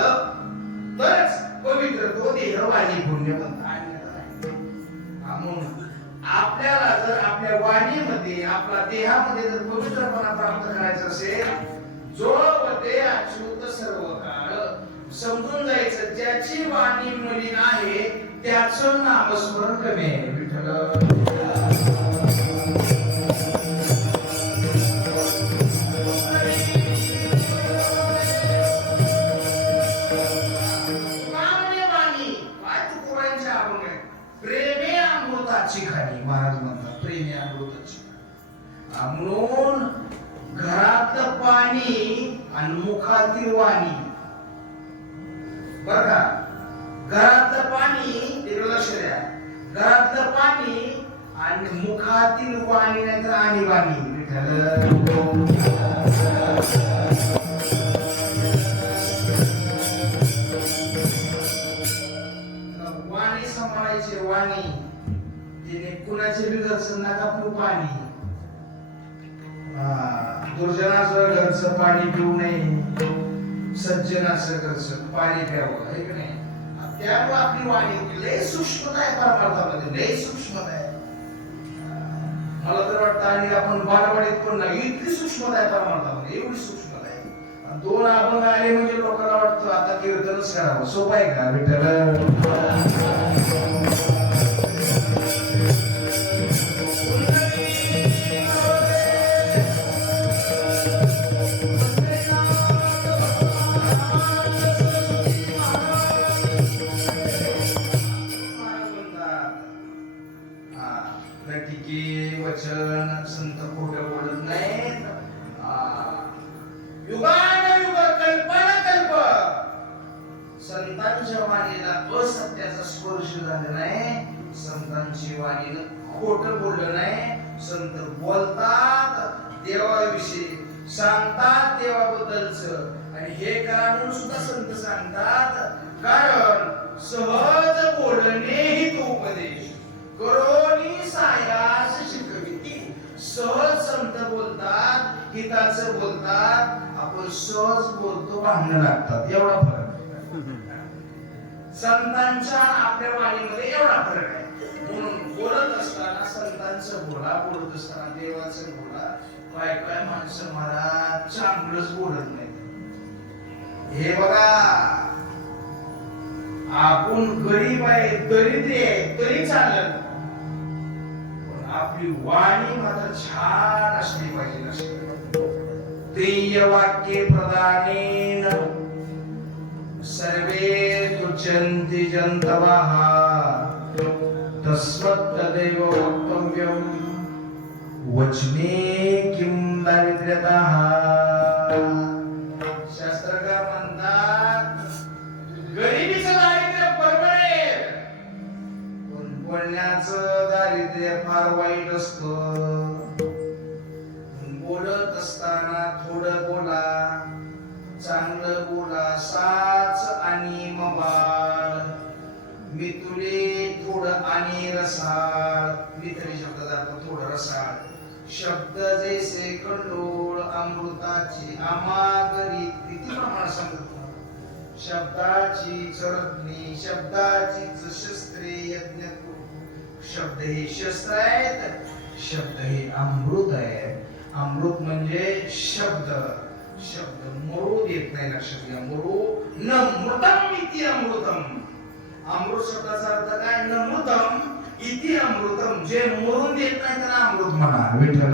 तरच पवित्र तो देह वाणी पुण्यवंत. म्हणून आपल्याला जर आपल्या वाणीमध्ये आपल्या देहामध्ये जर पवित्रपणा प्राप्त करायचा असेल, जो पदे अच्युत सर्व काळ समजून जायचं ज्याची वाणी मलिन आहे त्याचं नामस्मरण कमी आहे. विठ्ठल प्रेमे अमृताची खाणी. महाराज म्हणतात प्रेमे अमृताची. म्हणून घरातलं पाणी आणि मुखातील वाणी बर का? घरातलं पाणी तिकडे लक्ष द्या. घरातलं पाणी आणि मुखातील वाणी नाहीतर आणीबाणी. वाणी सांभाळायची. वाणी तिने कुणाचे बिघडचं नका पिऊ पाणी. दुर्जनाचं घरचं पाणी पिऊ नये, सज्जनाचं घरचं पाणी प्यावं आहे की नाही? त्यामुळे आपली वाणी लय सूक्ष्मता आहे परमार्थामध्ये, लय सूक्ष्मता आहे. मला तर वाटतं आणि आपण बालवाडीत पण नाही इतकी सूक्ष्मता आहे परमार्थामध्ये, एवढी सूक्ष्मता आहे. दोन अभंग आले म्हणजे लोकांना वाटतं आता कीर्तनच करावं. सोपं आहे का? विठ्ठल वचन संत खोटं बोलत नाहीत. युगान युग कल्पना कल्प संतांच्या वाणीला असत्याचा स्पर्श झाला नाही, संतांची वाणीनं खोट बोललं नाही. संत बोलतात देवाविषयी, सांगतात देवाबद्दलच, आणि हे करा म्हणून सुद्धा संत सांगतात. कारण सहज बोलणे हित उपदेश, करोनी सायास शिकविती. सहज संत बोलतात, हिताचं बोलतात. आपण सहज बोलतो, भांडणं लागतात. एवढा फरक संतांच्या आपल्या वाणीमध्ये एवढा फरक आहे. म्हणून बोलत असताना संतांचं बोला, बोलत असताना देवाचं बोला. काय काय माणसं महाराज चांगलंच बोलत नाही. हे बघा, आपण गरीब आहे, दरिद्री आहे तरी चालत, पण आपली वाणी मात्र छान असली पाहिजे. प्रिय वाक्ये प्रदानेन सर्वे तुच्यन्ति जन्तवः, तस्मात् तदेव वक्तव्यं वचने किं दारिद्र्यतः. शास्त्रकार म्हणतात गरिबीचं दारिद्र्य परवडे, पण बोलण्याचं दारिद्र्य फार वाईट असतं. बोलत असताना थोडं बोला, चांगलं बोला. साच आणि मवाळ, मी तुले थोडं आणि रसाळ. मी तरी शब्द जातो थोडं रसाळ. शब्द जैसे कंडोळ अमृताची आमागरी. किती प्रमाण सांगतो. शब्दाची चरणी, शब्दाचीच शस्त्रे यज्ञ. शब्द हे शस्त्र आहेत, शब्द हे अमृत आहे. अमृत म्हणजे शब्द. शब्द मरू देत नाही. लक्षात घ्या, मरू न मृतम इति अमृतम. अमृत शब्दाचा अर्थ काय? न मृतम इति अमृतम. जे मरून देत नाही त्याला अमृत म्हणा. विठ्ठल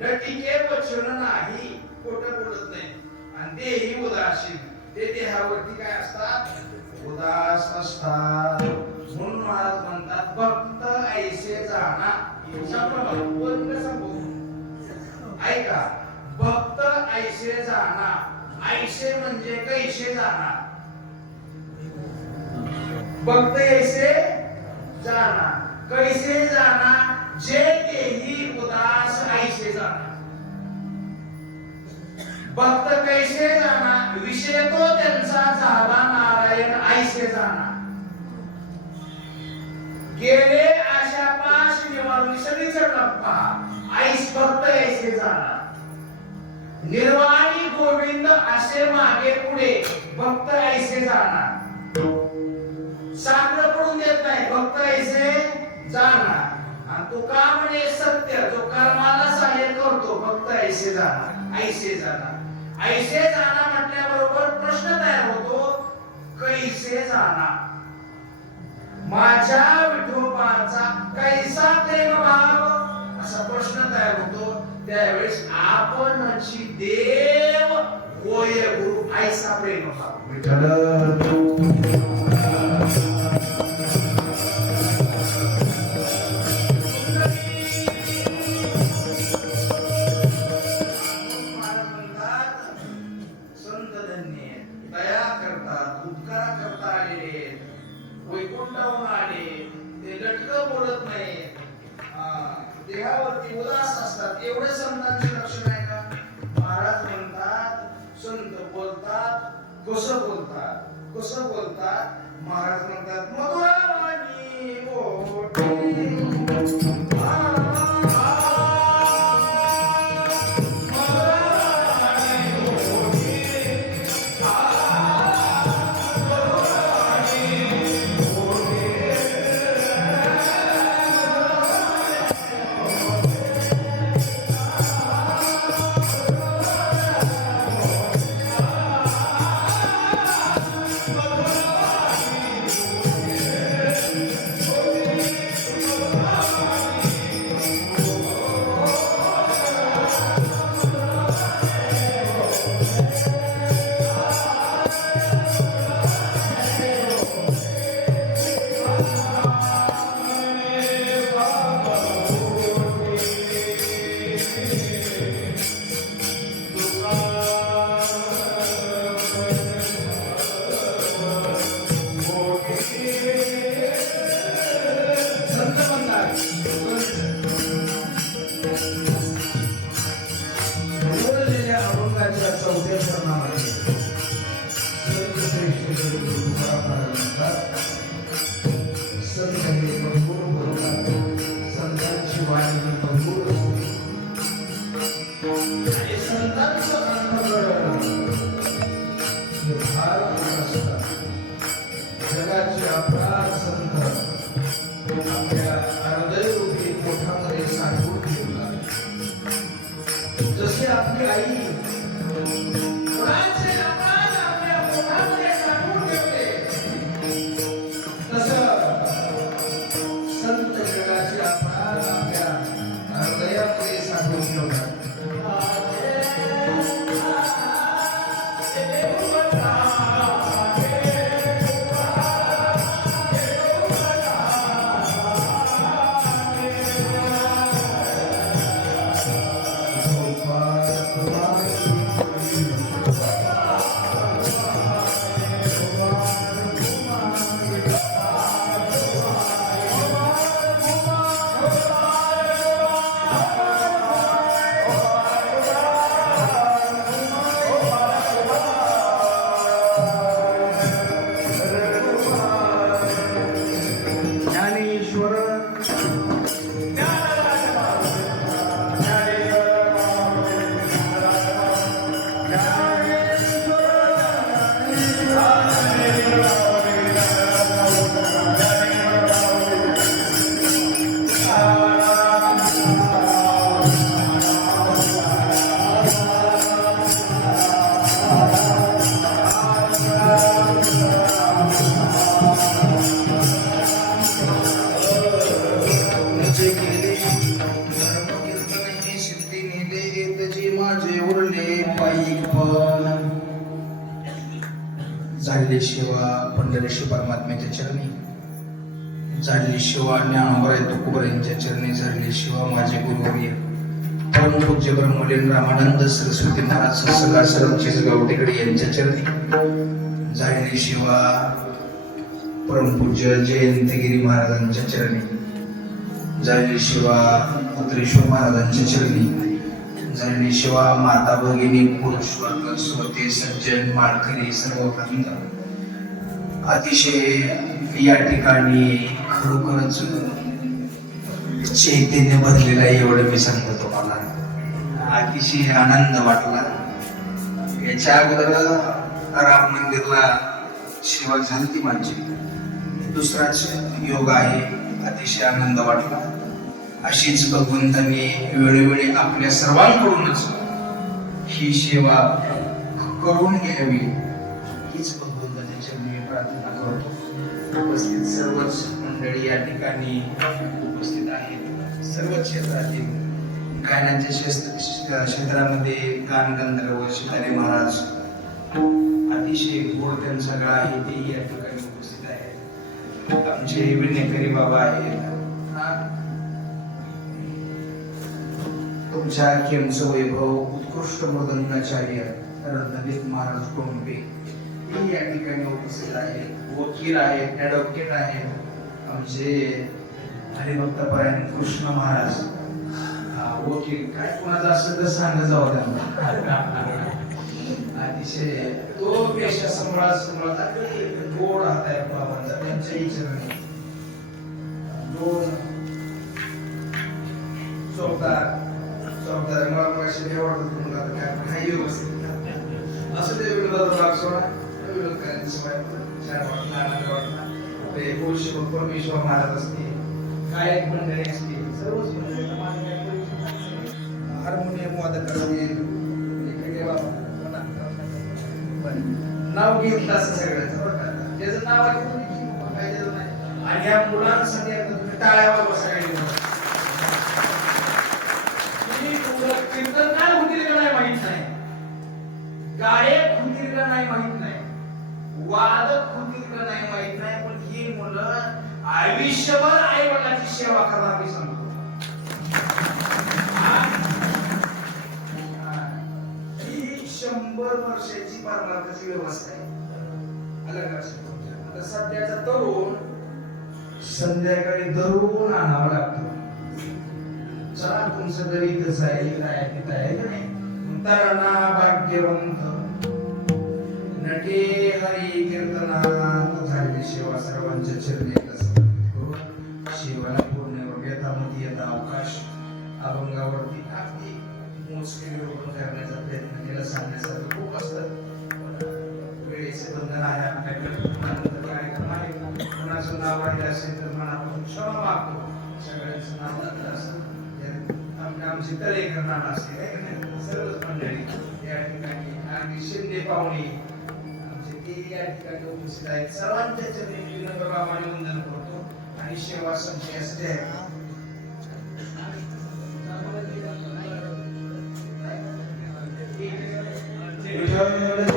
डटीके वचन नाही, खोटं बोलत नाही. आणि तेही उदासीन. ते देहावरती काय असतात? उदास असतात. म्हणून महाराज म्हणतात भक्त ऐसे जाना. ऐका, भक्त ऐसे जाना. ऐसे म्हणजे कैसे जाना. भक्त ऐसे जाना, कैसे जाना. जे तेही उदास ऐसे जाना. भक्त कैसे जाना, विषय तो त्यांचा झाला नारायण ऐसे जाना. गेले आशा पाश निवारून सगळीच टप्पा ऐस भक्त ऐसे जाना. निर्वाणी गोविंद असे मागे पुढे भक्त ऐसे जाना. साखर पडून देत नाही, भक्त ऐसे जाना. आणि तो का म्हणे सत्य, जो कर्माला सहाय्य करतो, भक्त ऐसे जाना. ऐसे जाना, ऐसे जाना म्हटल्याबरोबर प्रश्न तयार होतो, कैसे जाना. माझ्या विठोबाचा कैसा प्रेम भाव, असा प्रश्न तयार होतो. त्यावेळेस आपणची देव होय गुरु ऐसा प्रेम भाव. विठ्ठल वैकुंठाहून आले. ते लटकं बोलत नाही, देहावरती उदास असतात. एवढे संतांचे लक्षण आहे का? महाराज म्हणतात संत बोलतात, कसं बोलतात, कसं बोलतात. महाराज म्हणतात मधुरावाणी ओठी. आणि संतांचं अंतःकरण हे फार मोठं असतं. जगाचे अपार संत आपल्या हृदयरूपी पोटामध्ये साठवून ठेवतात. जसे आपली आई गुणांचे अपार आपल्या पोटामध्ये साठवून ठेवते, तसं संत जगाचे अपार आपल्या हृदयामध्ये साठवून ठेवतात. ज्ञानेश्वर जे केले धर्मकीर्तन सिद्धी नेले येतची माझे उरले पायीपण. झाडली सेवा पंढरीशी परमात्म्याच्या चरणी, झाडली सेवा ज्ञानोबराय तुकोबर यांच्या चरणी, झाडली सेवा माझे गुरुवर्य परमपूज्य ब्रह्मलीन रामानंद सरस्वती महाराज सगळा चिसगावटेकडे यांच्या चरणी, झाडली सेवा परमपूज्य जयंतगिरी महाराजांच्या चरणी, झालेली सेवा उतरेश्वर महाराजांच्या चरणी, झालेली सेवा माता भगिनी पुरुष वर्ग श्रोते सज्जन माळकरी सर्व भक्त. अतिशय या ठिकाणी खरोखरच चैतन्य भरलेलं आहे एवढं मी सांगतो तुम्हाला. अतिशय आनंद वाटला. याच्या अगोदर राम मंदिरला सेवा झाली ती माझी, दुसराच योग आहे. अतिशय आनंद वाटला. अशीच भगवंतांनी वेळोवेळी आपल्या सर्वांकडूनच ही सेवा करून घ्यावी हीच भगवंताच्या चरणी प्रार्थना करतो. उपस्थित सर्वच मंडळी या ठिकाणी उपस्थित आहेत. सर्व क्षेत्रातील गायनाच्या क्षेत्रामध्ये गान गंधर्व शितारे महाराज अतिशय गोड त्यांचा गळा आहे, तेही या ठिकाणी उपस्थित आहेत. आमचे विनेकरी बाबा आहेत. तुमच्या केमचं वैभव उत्कृष्ट मृदंगाचार्य रत्नदीप महाराज टोंबे हे या ठिकाणी उपस्थित आहेत. वकील आहेत, ऍडव्होकेट आहेत आमचे हरिभक्तपरायण कृष्ण महाराज. वकील काय कोणाचं असं तर सांगत जावं त्यांना. अतिशय तो पेशा सांभाळता गोड हात आहे बाबांचा त्यांच्याही चरणी. दोन चौकदार मला पैसे आवडतात तुम्हाला काय काही व्यवस्थित असं ते विरोधात भाग सोडा विरोध करायची सवय छान वाटलं आनंद वाटला. ते गोष्टी परमेश्वर महाराज असते गायक मंडळी असते सर्वच हार्मोनियम वादक असतील इकडे नाव घेतलं असं सगळ्यांचं त्याचं नाव आहे काय त्याचं नाही. आणि या मुलांसाठी तुम्ही टाळ्यावर बसायला कीर्तन काय होतील का नाही माहित नाही, गायक होतील का नाही माहित नाही, वादक होतील का नाही माहित नाही, पण ही मुलं आयुष्यभर आई वडिलांची सेवा करणार मी सांगतो. ही 100 वर्षाची परमार्थाची व्यवस्था आहे. अलग आता सध्याचा तरुण संध्याकाळी दररोज आणावं लागतो. चला तुमचं जरी इथंच आहे इथं आहे तिथं आहे का नाही. तरणा भाग्यवंत नटे हरी कीर्तनात झालेली सेवा सर्वांच्या चरणी शिवाला पूर्ण व्यथामध्ये येता अवकाश अभंगावरती अगदी मोजकेले सांगण्यासारखं खूप असतं. वेळेचे बंधन आहे आपल्याकडे. कार्यक्रम आहे. कोणाचं नाव राहिलं असेल तर मनापासून क्षमा मागतो. सगळ्यांचं नाव नंतर असतं. आमची तळेकर नाना असते आहे का नाही? सर्वच मंडळी या ठिकाणी आणि शिंदे पाहुणे आमचे ते या ठिकाणी उपस्थित आहेत. सर्वांच्या चरणी मी विनम्रपणे वंदन करतो आणि सेवा संचय असते आहे. विठ्ठल